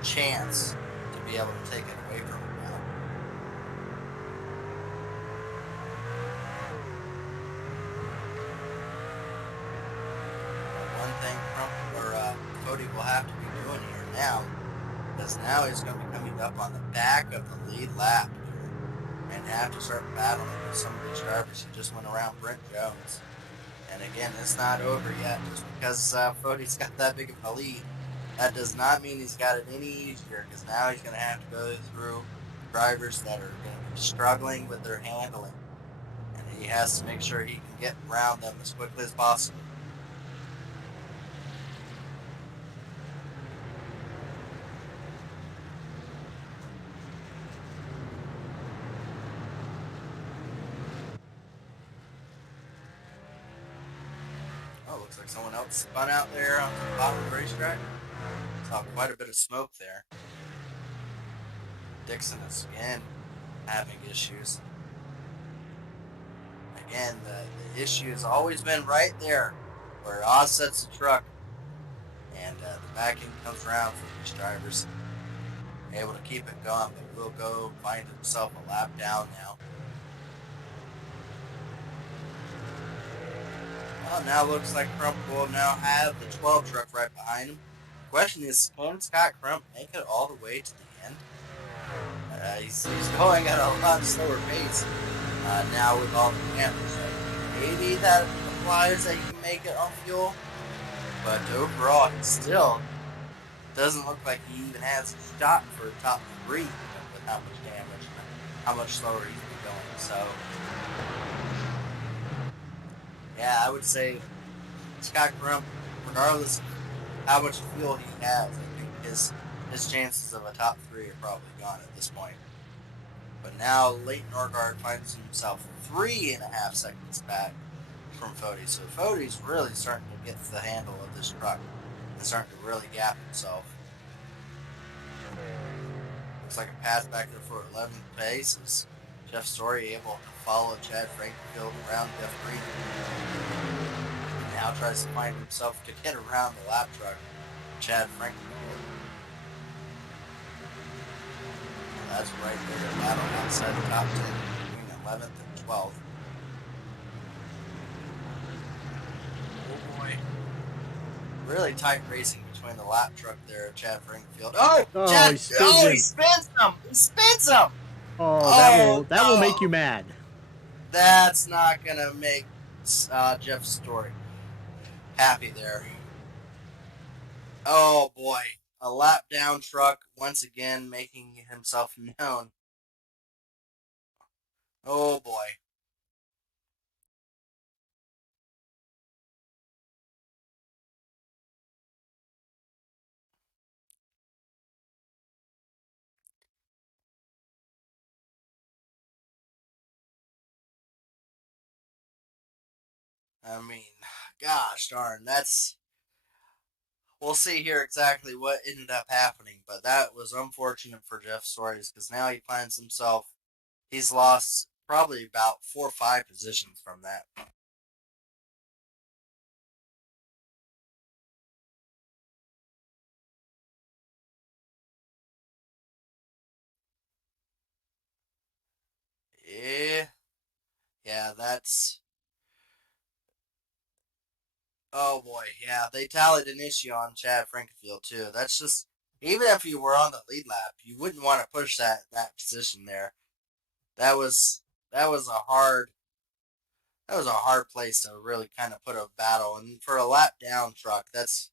chance to be able to take it away from him now. One thing Cody will have to be doing here now, because now he's going to be coming up on the back of the lead lap here and have to start battling with some of these drivers who just went around Brent Jones. And again, it's not over yet. Just because Cody's got that big of a lead, that does not mean he's got it any easier, because now he's going to have to go through drivers that are going to be struggling with their handling. And he has to make sure he can get around them as quickly as possible. looks like someone else spun out there on the bottom of the racetrack. Saw quite a bit of smoke there. Dixon is again having issues. Again, the issue has always been right there where Oz sets the truck and the backing comes around for these drivers. Able to keep it going, but will go find himself a lap down now. Well, now looks like Crump will now have the 12 truck right behind him. The question is, can Scott Crump make it all the way to the end? He's going at a lot slower pace now with all the damage. Maybe that implies that he can make it on fuel, but overall, he still doesn't look like he even has a shot for a top 3 with how much damage and how much slower he's been going. So, yeah, I would say Scott Crump, regardless of how much fuel he has, I think his chances of a top 3 are probably gone at this point. But now Leighton Norgard finds himself 3.5 seconds back from Fody. So Fody's really starting to get the handle of this truck and starting to really gap himself. Looks like a pass back there for 11th place. Is Jeff Story able to follow Chad Frankfield around Jeff Green? Now tries to find himself to get around the lap truck, Chad Frankfield. That's right there, a battle outside the top 10 between 11th and 12th. Oh boy. Really tight racing between the lap truck there at Chad Frankfield. Oh, Chad! He spins him! He spins him! Oh, that will make you mad. That's not gonna make Jeff Story happy there. Oh boy. A lap down truck once again making himself known. Oh boy. I mean, gosh darn, we'll see here exactly what ended up happening, but that was unfortunate for Jeff Stories because now he finds himself, he's lost probably about 4 or 5 positions from that. Yeah, that's... Oh boy, yeah, they tallied an issue on Chad Frankenfield too. That's just, even if you were on the lead lap, you wouldn't want to push that position there. That was a hard place to really kind of put a battle, and for a lap down truck, that's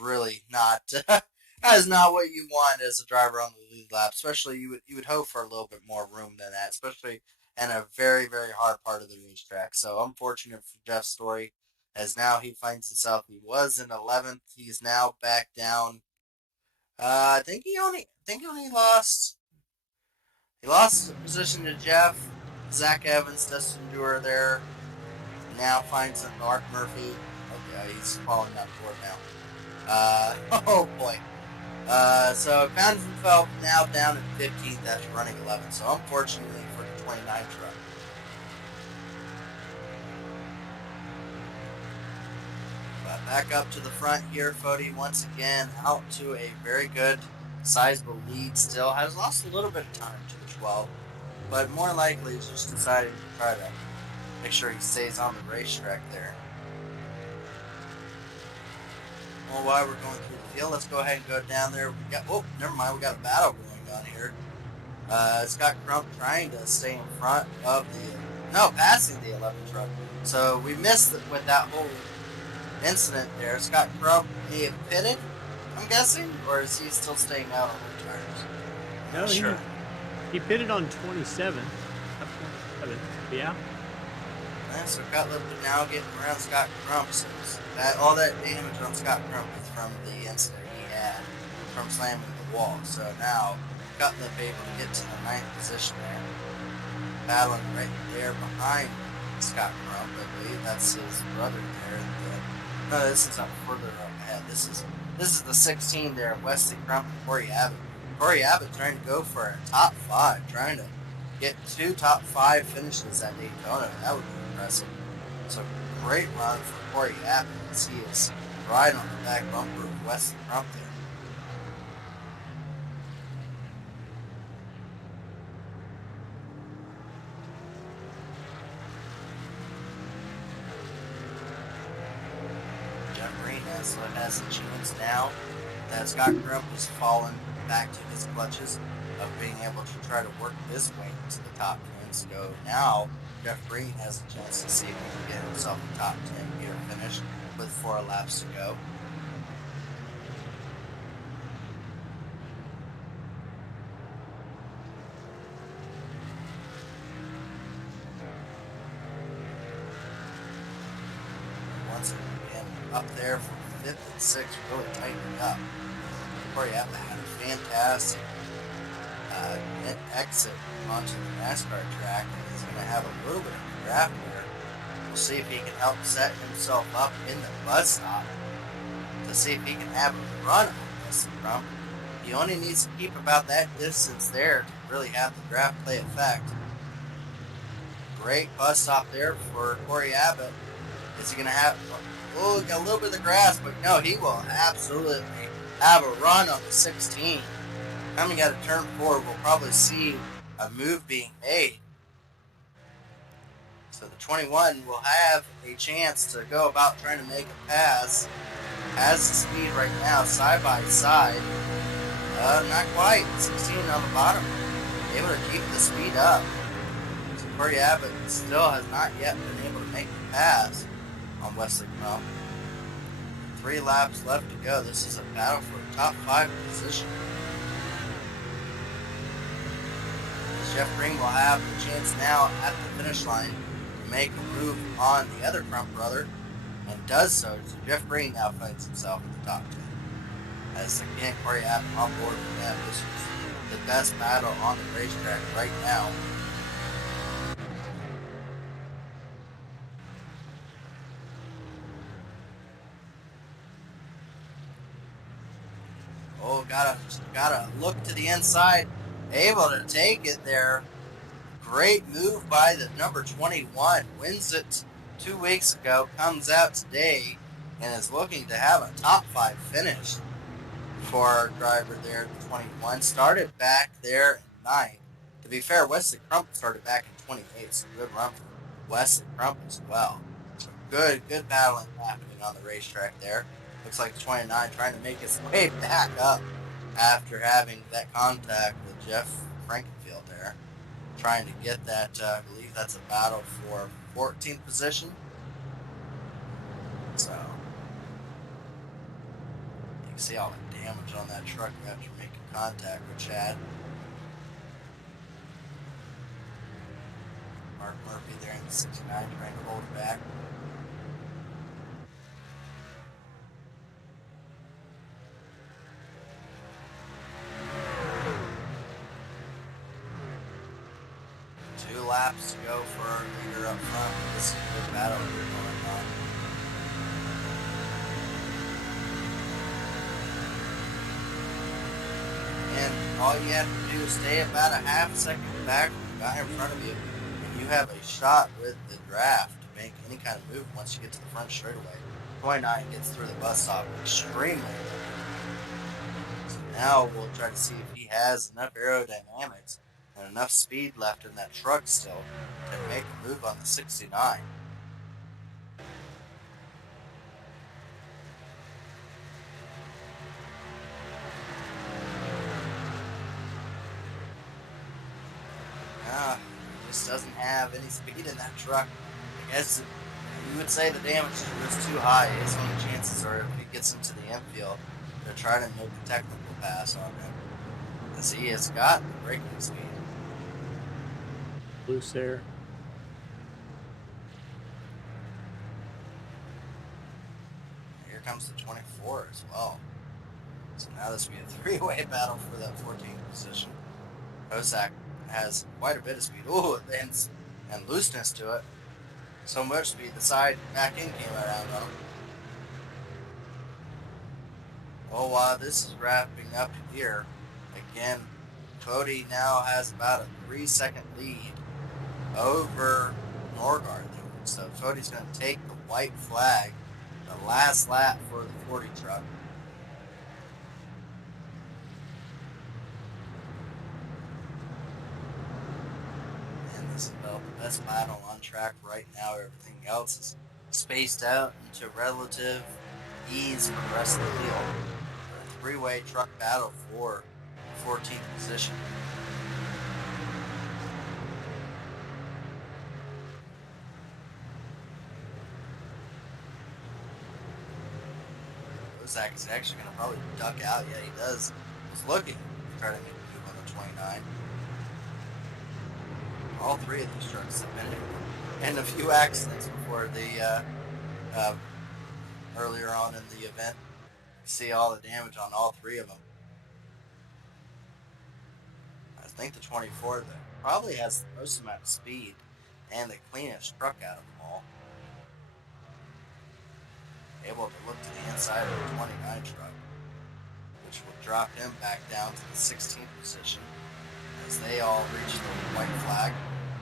really not that is not what you want as a driver on the lead lap. Especially you would hope for a little bit more room than that, especially in a very, very hard part of the racetrack. So unfortunate for Jeff's story, as now he finds himself, he was in 11th, he's now back down. I think he only lost a position to Jeff. Zach Evans, Dustin Dewar there. Now finds Mark Murphy. Okay, he's falling down the board now. Oh boy. So found himself now down at 15th after running 11th. So unfortunately for the 29 truck. But back up to the front here, Fody once again out to a very good, sizable lead still. Has lost a little bit of time to the 12, but more likely he's just decided to try to make sure he stays on the racetrack there. Well, while we're going through the field, let's go ahead and go down there. We got, oh, never mind, we got a battle going on here. Scott Crump trying to stay in front of passing the 11th truck. So we missed it with that whole incident there. Scott Crump may have pitted, I'm guessing, or is he still staying out on the tires? No, sure. He pitted on 27. Yeah. And so Cutlip now getting around Scott Crump. So all that damage on Scott Crump is from the incident he had from slamming the wall. So now Cutlip able to get to the 9th position there. Battling right there behind Scott Crump. I believe that's his brother there, No, this is up further up ahead. This is the 16 there of Wesley Crump and Corey Abbott. Corey Abbott trying to go for a top 5, trying to get 2 top 5 finishes at Daytona. That would be impressive. So great run for Corey Abbott as he is right on the back bumper of Wesley Crump there. Has a chance now that Scott Crump has fallen back to his clutches of being able to try to work this way to the top 10. So now Jeff Green has a chance to see if he can get himself a top 10 gear finish with 4 laps to go. Once again, up there for 5th and 6th, really tightening up. Corey Abbott had a fantastic exit onto the NASCAR track, and he's going to have a little bit of a draft there. We'll see if he can help set himself up in the bus stop to see if he can have a run on this Crump. He only needs to keep about that distance there to really have the draft play effect. Great bus stop there for Corey Abbott. Is he going to have... Oh, got a little bit of the grass, but no, he will absolutely have a run on the 16. Coming out of turn 4, we'll probably see a move being made. So the 21 will have a chance to go about trying to make a pass. Has the speed right now, side by side. Not quite. 16 on the bottom. Able to keep the speed up. So Corey Abbott still has not yet been able to make the pass on Wesley Crump. 3 laps left to go. This is a battle for a top 5 position. Jeff Green will have a chance now at the finish line to make a move on the other Crump brother, and does so. So Jeff Green now finds himself in the top 10. As again, Corey Abbott on board with that. This is the best battle on the racetrack right now. Oh, gotta look to the inside. Able to take it there. Great move by the number 21. Wins it 2 weeks ago. Comes out today and is looking to have a top 5 finish for our driver there, the 21. Started back there in 9th. To be fair, Wesley Crump started back in 28, so good run for Wesley Crump as well. So good battling happening on the racetrack there. Looks like the 29 trying to make his way back up after having that contact with Jeff Frankenfield there. Trying to get that, I believe that's a battle for 14th position. So, you can see all the damage on that truck after making contact with Chad. Mark Murphy there in the 69 trying to hold it back. Laps to go for our leader up front. This is a good battle here going on. And all you have to do is stay about a half second back from the guy in front of you, and you have a shot with the draft to make any kind of move once you get to the front straightaway. 29 gets through the bus stop extremely well. So now we'll try to see if he has enough aerodynamics and enough speed left in that truck still to make a move on the 69. Just doesn't have any speed in that truck. I guess you would say the damage was too high. His only chances are if he gets into the infield to try to make a technical pass on him, as he has got the braking speed. Loose there. Here comes the 24 as well. So now this will be a three-way battle for that 14th position. Kosak has quite a bit of speed. Ooh, and looseness to it. So much speed, the side back end came around on him. Well, while this is wrapping up here, again, Cody now has about a 3-second lead over Norgard there. So Cody's going to take the white flag, the last lap for the 40 truck. And this is about the best battle on track right now. Everything else is spaced out into relative ease for the rest of the field. A three-way truck battle for 14th position. Zach is actually going to probably duck out. Yeah, he does. He's looking to try to make a move on the 29. All three of these trucks have been in a few accidents before the earlier on in the event. You see all the damage on all three of them. I think the 24 though probably has the most amount of speed and the cleanest truck out of them all. Able to look to the inside of the 29 truck, which will drop him back down to the 16th position as they all reach the white flag.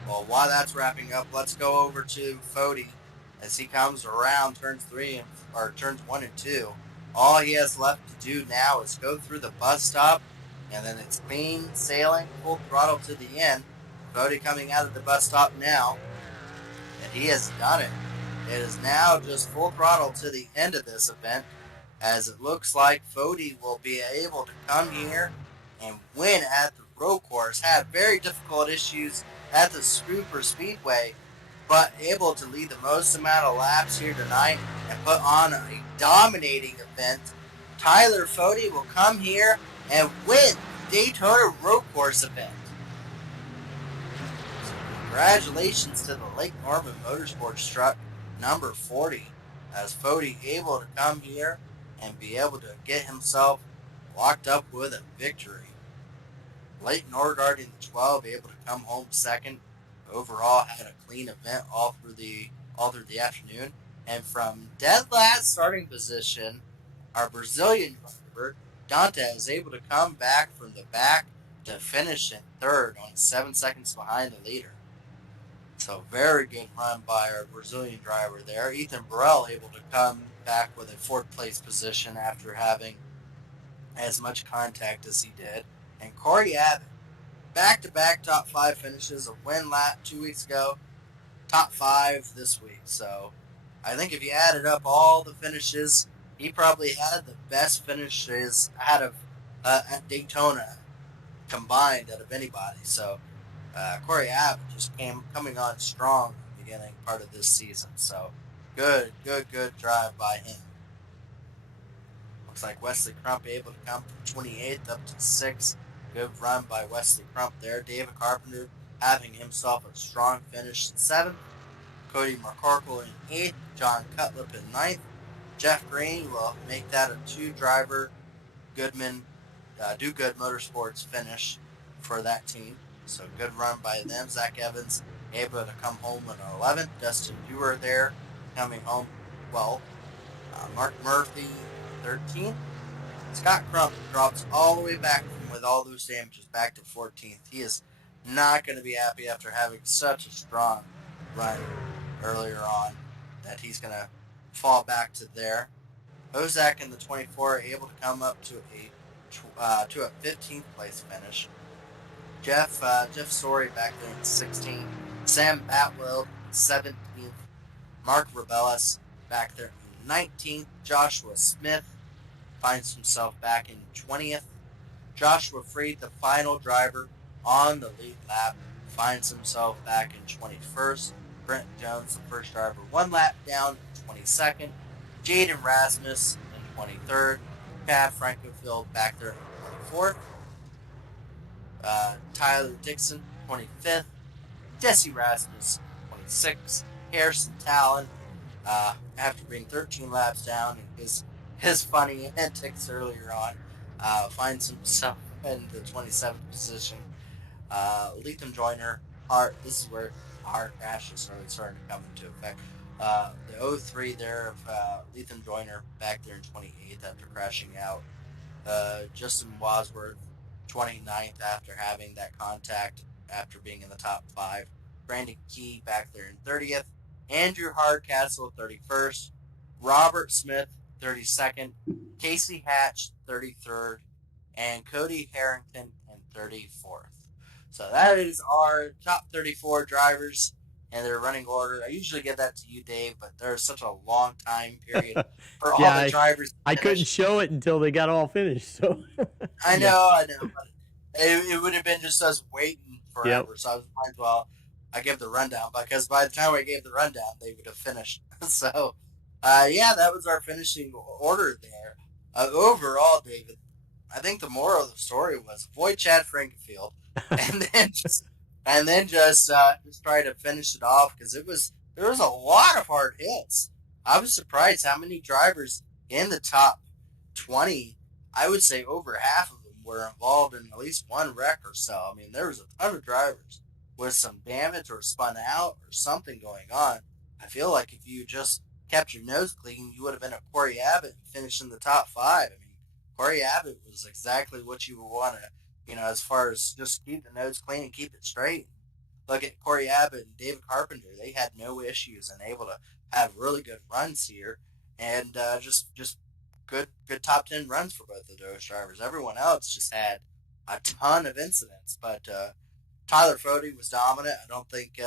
Well, while that's wrapping up, let's go over to Fody as he comes around turns 1 and 2. All he has left to do now is go through the bus stop, and then it's clean sailing, full throttle to the end. Fody coming out of the bus stop now, and he has done it. It is now just full throttle to the end of this event, as it looks like Fody will be able to come here and win at the road course. Had very difficult issues at the Super Speedway, but able to lead the most amount of laps here tonight and put on a dominating event. Tyler Fody will come here and win the Daytona road course event. So congratulations to the Lake Norman Motorsports truck number 40, as Fody able to come here and be able to get himself locked up with a victory. Leighton Norgard in the 12 able to come home second. Overall had a clean event all through the afternoon. And from dead last starting position, our Brazilian driver Dante is able to come back from the back to finish in third, on 7 seconds behind the leader. So very good run by our Brazilian driver there. Ethan Burrell able to come back with a 4th place position after having as much contact as he did. And Corey Abbott, back-to-back top 5 finishes, a win lap 2 weeks ago, top 5 this week. So I think if you added up all the finishes, he probably had the best finishes out of at Daytona combined out of anybody. So Corey Abbott just coming on strong in the beginning part of this season. So good drive by him. Looks like Wesley Crump able to come from 28th up to 6th. Good run by Wesley Crump there. David Carpenter having himself a strong finish in 7th. Cody McCorkle in 8th. John Cutlip in 9th. Jeff Green will make that a 2-driver Goodman Do Good Motorsports finish for that team. So good run by them. Zach Evans able to come home in 11th. Dustin Dewar there coming home 12th. Mark Murphy 13th. Scott Crump drops all the way back with all those damages back to 14th. He is not going to be happy after having such a strong run earlier on that he's going to fall back to there. Ozak in the 24 able to come up to a 15th place finish. Jeff Sorey back there in 16th. Sam Batwell 17th. Mark Rebellis back there in 19th. Joshua Smith finds himself back in 20th. Joshua Freed, the final driver on the lead lap, finds himself back in 21st. Brent Jones, the first driver, 1 lap down, 22nd. Jaden Rasmus in 23rd. Chad Frankenfield back there in 24th. Tyler Dixon, 25th. Jesse Rasmus, 26th. Harrison Talon, after being 13 laps down in his funny antics earlier on, finds himself in the 27th position. Lethem Joyner, this is where hard crashes starting to come into effect. The '03 there of Lethan Joyner back there in 28th after crashing out. Justin Wadsworth, 29th after having that contact after being in the top five. Brandon Key back there in 30th. Andrew Hardcastle, 31st. Robert Smith, 32nd. Casey Hatch, 33rd. And Cody Harrington in 34th. So that is our top 34 drivers and their running order. I usually give that to you, Dave, but there's such a long time period for all Yeah, the drivers I to couldn't finish. show it until they got all finished. So yeah, I know, but it would have been just us waiting yep. forever. So I was might as well I give the rundown because by the time I gave the rundown, they would have finished. So, yeah, that was our finishing order there. Overall, David, I think the moral of the story was avoid Chad Frankenfield, and then just try to finish it off because there was a lot of hard hits. I was surprised how many drivers in the top 20. I would say over half of them were involved in at least one wreck or so. I mean, there was a ton of drivers with some damage or spun out or something going on. I feel like if you just kept your nose clean, you would have been a Corey Abbott and finished in the top five. I mean, Corey Abbott was exactly what you would want to, as far as just keep the nose clean and keep it straight. Look at Corey Abbott and David Carpenter; they had no issues and able to have really good runs here, and just good top 10 runs for both of those drivers. Everyone else just had a ton of incidents, but Tyler Fode was dominant. I don't think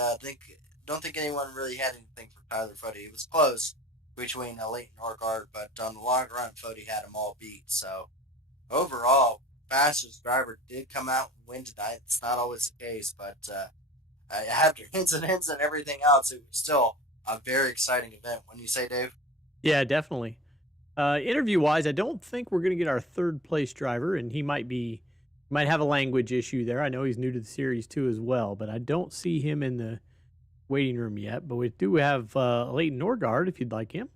anyone really had anything for Tyler Fode. It was close between Leighton Norgard, but on the long run, Fode had them all beat. So overall, fastest driver did come out and win tonight. It's not always the case, but after incidents and everything else, it was still a very exciting event. When you say, Dave? Yeah, definitely. Interview wise, I don't think we're going to get our third place driver, and he might have a language issue there. I know he's new to the series too as well, but I don't see him in the waiting room yet. But we do have Leighton Norgard if you'd like him.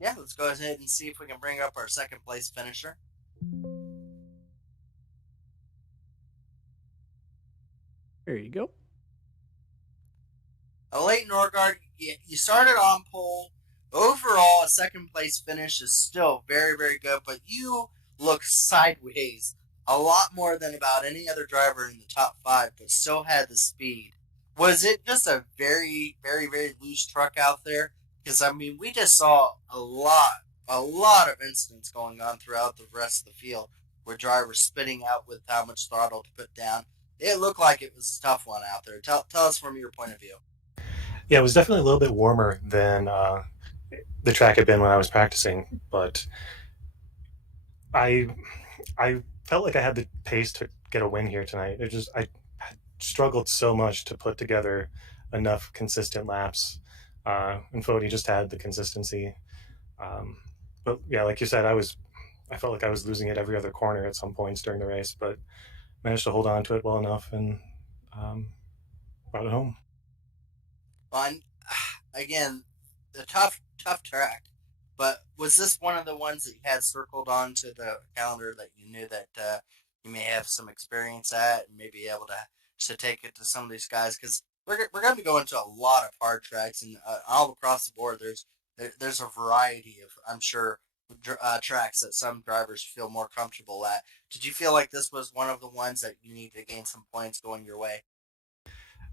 Yeah, let's go ahead and see if we can bring up our second place finisher. There you go. Leighton Norgard, you started on pole. Overall, a second place finish is still very, very good, but you look sideways a lot more than about any other driver in the top five, but still had the speed. Was it just a very, very, very loose truck out there? Because, I mean, we just saw a lot of incidents going on throughout the rest of the field where drivers spitting out with how much throttle to put down. It looked like it was a tough one out there. Tell us from your point of view. Yeah, it was definitely a little bit warmer than the track had been when I was practicing, but I I felt like I had the pace to get a win here tonight. I struggled so much to put together enough consistent laps, and Fody just had the consistency. Um, but yeah, like you said, I felt like I was losing it every other corner at some points during the race, but managed to hold on to it well enough and um, brought it home. Fun. Again, the tough track. But was this one of the ones that you had circled onto the calendar that you knew that you may have some experience at and maybe able to take it to some of these guys? Because we're going to be going to a lot of hard tracks and all across the board. There's a variety of, I'm sure, tracks that some drivers feel more comfortable at. Did you feel like this was one of the ones that you need to gain some points going your way?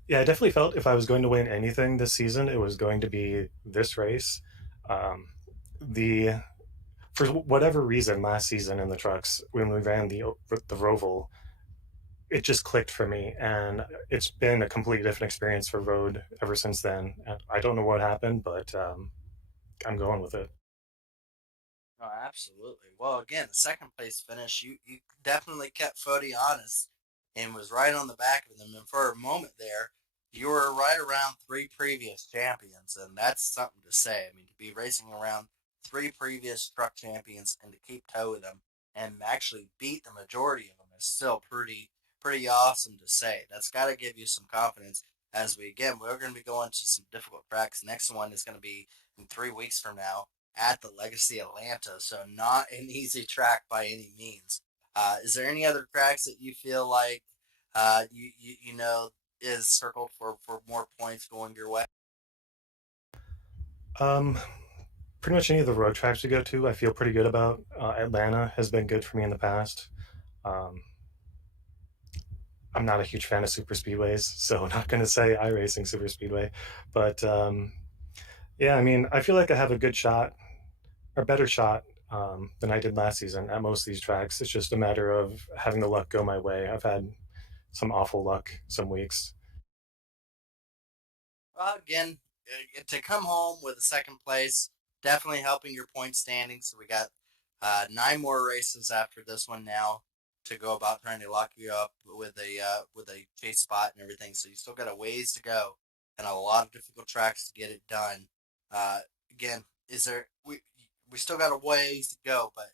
Yeah, I definitely felt if I was going to win anything this season, it was going to be this race. Um, the For whatever reason, last season in the trucks when we ran the Roval, it just clicked for me, and it's been a completely different experience for road ever since then. And I don't know what happened, but I'm going with it. Oh, absolutely. Well, again, the second place finish, you definitely kept Fody honest and was right on the back of them. And for a moment there, you were right around three previous champions, and that's something to say. I mean, to be racing around three previous truck champions and to keep toe with them and actually beat the majority of them is still pretty awesome to say. That's got to give you some confidence. As we're going to be going to some difficult tracks. Next one is going to be in 3 weeks from now at the Legacy Atlanta, so not an easy track by any means. Is there any other tracks that you feel like you know is circled for more points going your way? Um, Pretty much any of the road tracks we go to, I feel pretty good about. Atlanta has been good for me in the past. Um, I'm not a huge fan of super speedways, so I'm not going to say iRacing super speedway, but yeah, I mean, I feel like I have a good shot, or better shot than I did last season at most of these tracks. It's just a matter of having the luck go my way. I've had some awful luck some weeks. Well, again, to come home with a second place, definitely helping your point standing. So we got 9 more races after this one now to go about trying to lock you up with a chase spot and everything. So you still got a ways to go and a lot of difficult tracks to get it done. Again, is there we still got a ways to go, but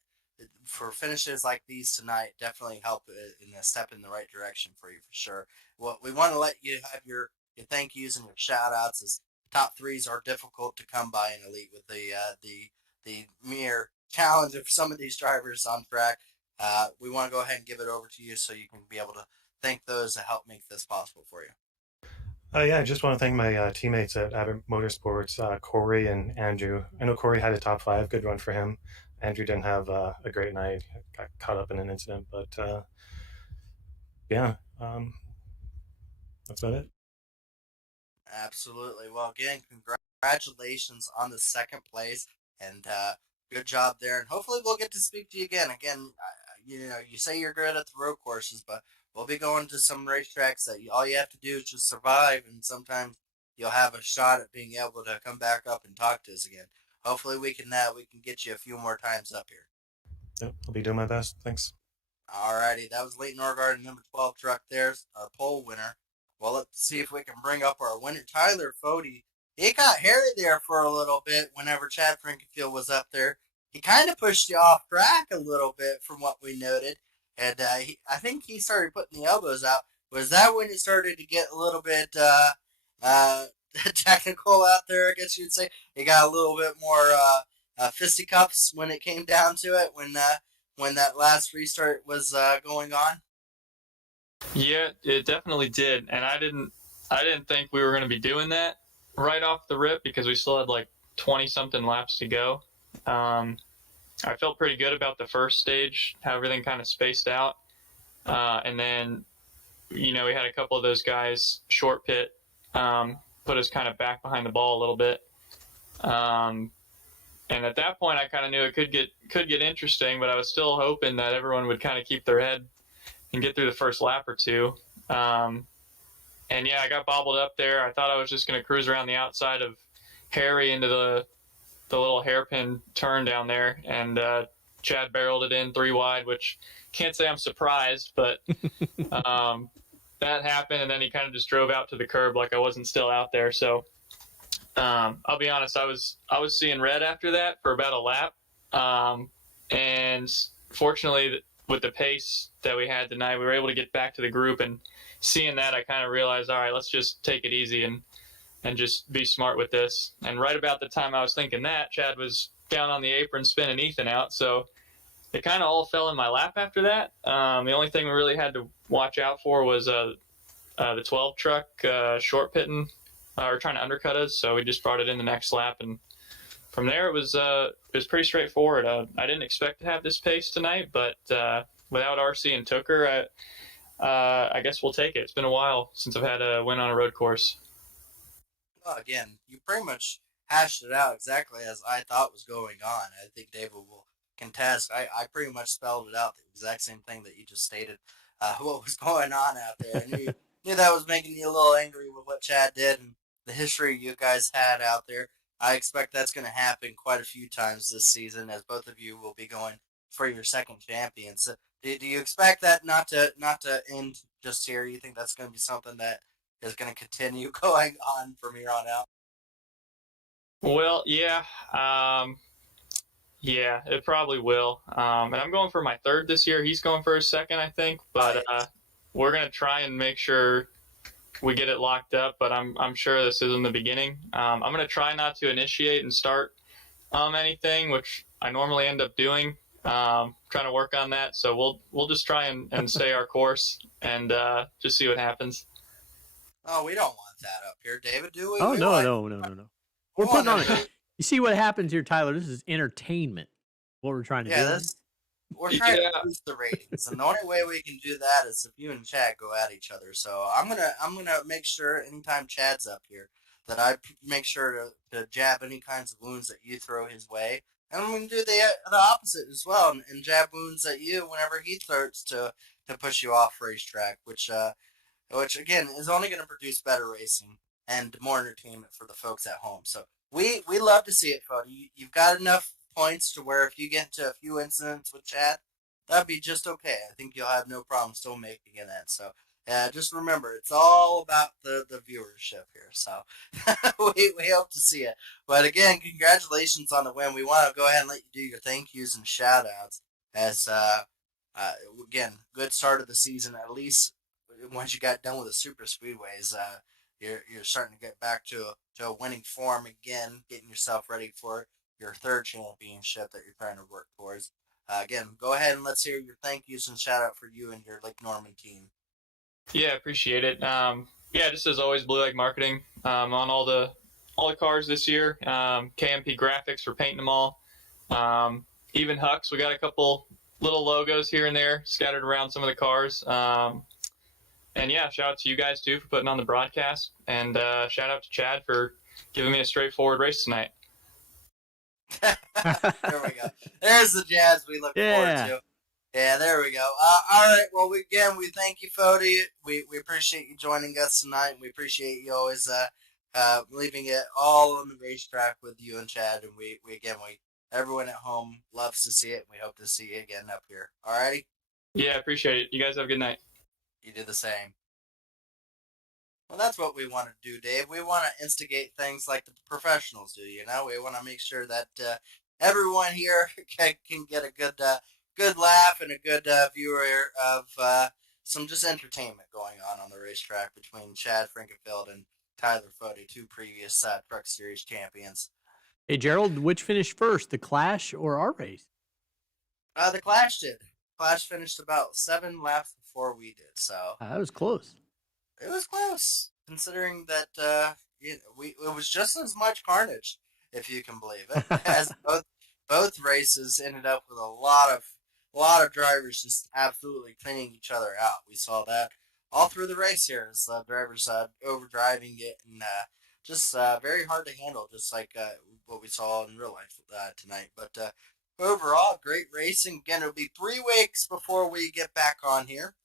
for finishes like these tonight, definitely help in a step in the right direction for you for sure. Well, we want to let you have your thank yous and your shout outs as top threes are difficult to come by in elite with the mere challenge of some of these drivers on track. We want to go ahead and give it over to you so you can be able to thank those that help make this possible for you. Yeah, I just want to thank my teammates at Abbott Motorsports, Corey and Andrew. I know Corey had a top five, good run for him. Andrew didn't have a great night, got caught up in an incident, but yeah, that's about it. Absolutely. Well, again, congratulations on the second place, and good job there. And hopefully, we'll get to speak to you again. Again, you say you're good at the road courses, but we'll be going to some racetracks that all you have to do is just survive, and sometimes you'll have a shot at being able to come back up and talk to us again. Hopefully, we can get you a few more times up here. Yep, I'll be doing my best. Thanks. Alrighty, that was Leighton Orgard, number 12 truck. There's our pole winner. Well, let's see if we can bring up our winner, Tyler Fody. He got hairy there for a little bit whenever Chad Frankenfield was up there. He kind of pushed you off track a little bit from what we noted. And I think he started putting the elbows out. Was that when it started to get a little bit uh, technical out there, I guess you'd say? It got a little bit more fisticuffs when it came down to it, when that last restart was going on? Yeah, it definitely did, and I didn't think we were going to be doing that right off the rip because we still had like 20 something laps to go. I felt pretty good about the first stage, how everything kind of spaced out, and then we had a couple of those guys short pit, put us kind of back behind the ball a little bit. And at that point, I kind of knew it could get interesting, but I was still hoping that everyone would kind of keep their head and get through the first lap or two. And yeah, I got bobbled up there. I thought I was just going to cruise around the outside of Harry into the little hairpin turn down there, and Chad barreled it in 3 wide, which can't say I'm surprised, but that happened, and then he kind of just drove out to the curb like I wasn't still out there. So I'll be honest, I was seeing red after that for about a lap, and fortunately, with the pace that we had tonight, we were able to get back to the group. And seeing that, I kind of realized, all right, let's just take it easy and just be smart with this. And right about the time I was thinking that, Chad was down on the apron spinning Ethan out, so it kind of all fell in my lap after that. The only thing we really had to watch out for was the 12 truck short pitting or trying to undercut us, so we just brought it in the next lap, and from there it was pretty straightforward. I didn't expect to have this pace tonight, but without RC and Tooker, I guess we'll take it. It's been a while since I've had a win on a road course. Well, again, you pretty much hashed it out exactly as I thought was going on. I think David will contest. I pretty much spelled it out, the exact same thing that you just stated, what was going on out there. I knew that was making you a little angry with what Chad did and the history you guys had out there. I expect that's going to happen quite a few times this season, as both of you will be going for your second champion. So, do you expect that not to end just here? You think that's going to be something that is going to continue going on from here on out? Well, yeah, yeah, it probably will. And I'm going for my third this year. He's going for his second, I think. But we're going to try and make sure we get it locked up, but I'm sure this isn't the beginning. I'm going to try not to initiate and start anything, which I normally end up doing. Trying to work on that, so we'll just try and stay our course and just see what happens. Oh, we don't want that up here, David. Do we? Oh, we no. want, We're we want putting on to it. You see what happens here, Tyler? This is entertainment. What we're trying to do. We're trying to boost the ratings, and the only way we can do that is if you and Chad go at each other. So I'm gonna make sure anytime Chad's up here that I make sure to jab any kinds of wounds that you throw his way, and I'm gonna do the opposite as well, and jab wounds at you whenever he starts to push you off racetrack, which again is only going to produce better racing and more entertainment for the folks at home. So we love to see it, Cody. You've got enough points to where if you get into a few incidents with Chad, that'd be just okay. I think you'll have no problem still making it in. So just remember, it's all about the viewership here. So we hope to see it. But again, congratulations on the win. We want to go ahead and let you do your thank yous and shout outs as again, good start of the season. At least once you got done with the super speedways, you're starting to get back to a winning form again, getting yourself ready for your third championship that you're trying to work towards. Again, go ahead and let's hear your thank yous and shout out for you and your Lake Norman team. Yeah, appreciate it. Yeah, just as always, Blue Lake Marketing on all the cars this year. KMP Graphics for painting them all. Even Hucks, we got a couple little logos here and there scattered around some of the cars. And yeah, shout out to you guys too for putting on the broadcast, and shout out to Chad for giving me a straightforward race tonight. There we go. There's the jazz we look forward to. Yeah, there we go. All right. Well, we thank you, Fody. We appreciate you joining us tonight. We appreciate you always leaving it all on the racetrack with you and Chad. And we everyone at home loves to see it. We hope to see you again up here. All righty. Yeah, appreciate it. You guys have a good night. You do the same. Well, that's what we want to do, Dave. We want to instigate things like the professionals do. You know, we want to make sure that everyone here can get a good laugh and a good viewer of some just entertainment going on the racetrack between Chad Frankenfield and Tyler Fody, two previous Truck Series champions. Hey, Gerald, which finished first, the Clash or our race? The Clash did. Clash finished about 7 laps before we did, so that was close. It was close, considering that it was just as much carnage, if you can believe it, as both races ended up with a lot of drivers just absolutely cleaning each other out. We saw that all through the race here, as drivers overdriving it and just very hard to handle, just like what we saw in real life tonight. But overall, great racing. Again, it'll be 3 weeks before we get back on here.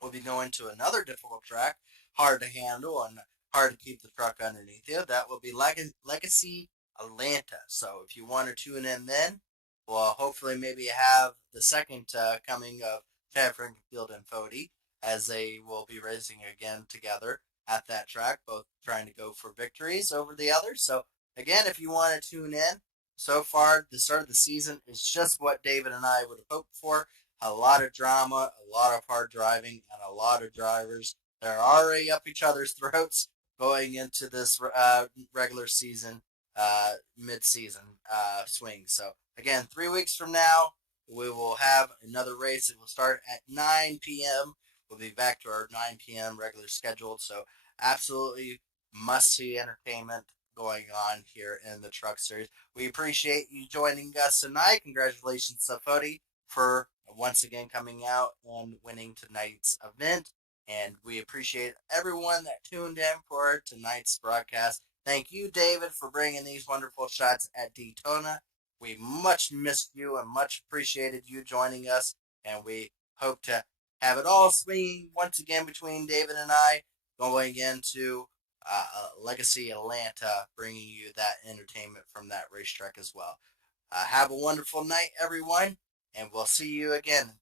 We'll be going to another difficult track, hard to handle and hard to keep the truck underneath you. That will be Legacy Atlanta. So if you want to tune in then, we'll hopefully maybe have the second coming of Chad Frankenfield and Fody, as they will be racing again together at that track, both trying to go for victories over the others. So again, if you want to tune in, so far the start of the season is just what David and I would have hoped for. A lot of drama, a lot of hard driving, and a lot of drivers that are already up each other's throats going into this regular season, mid-season swing. So, again, 3 weeks from now, we will have another race. It will start at 9 p.m. We'll be back to our 9 p.m. regular schedule. So, absolutely must-see entertainment going on here in the Truck Series. We appreciate you joining us tonight. Congratulations to Fody for once again coming out and winning tonight's event. And we appreciate everyone that tuned in for tonight's broadcast. Thank you, David, for bringing these wonderful shots at Daytona. We much missed you and much appreciated you joining us. And we hope to have it all swinging once again between David and I, going into Legacy Atlanta, bringing you that entertainment from that racetrack as well. Have a wonderful night, everyone. And we'll see you again in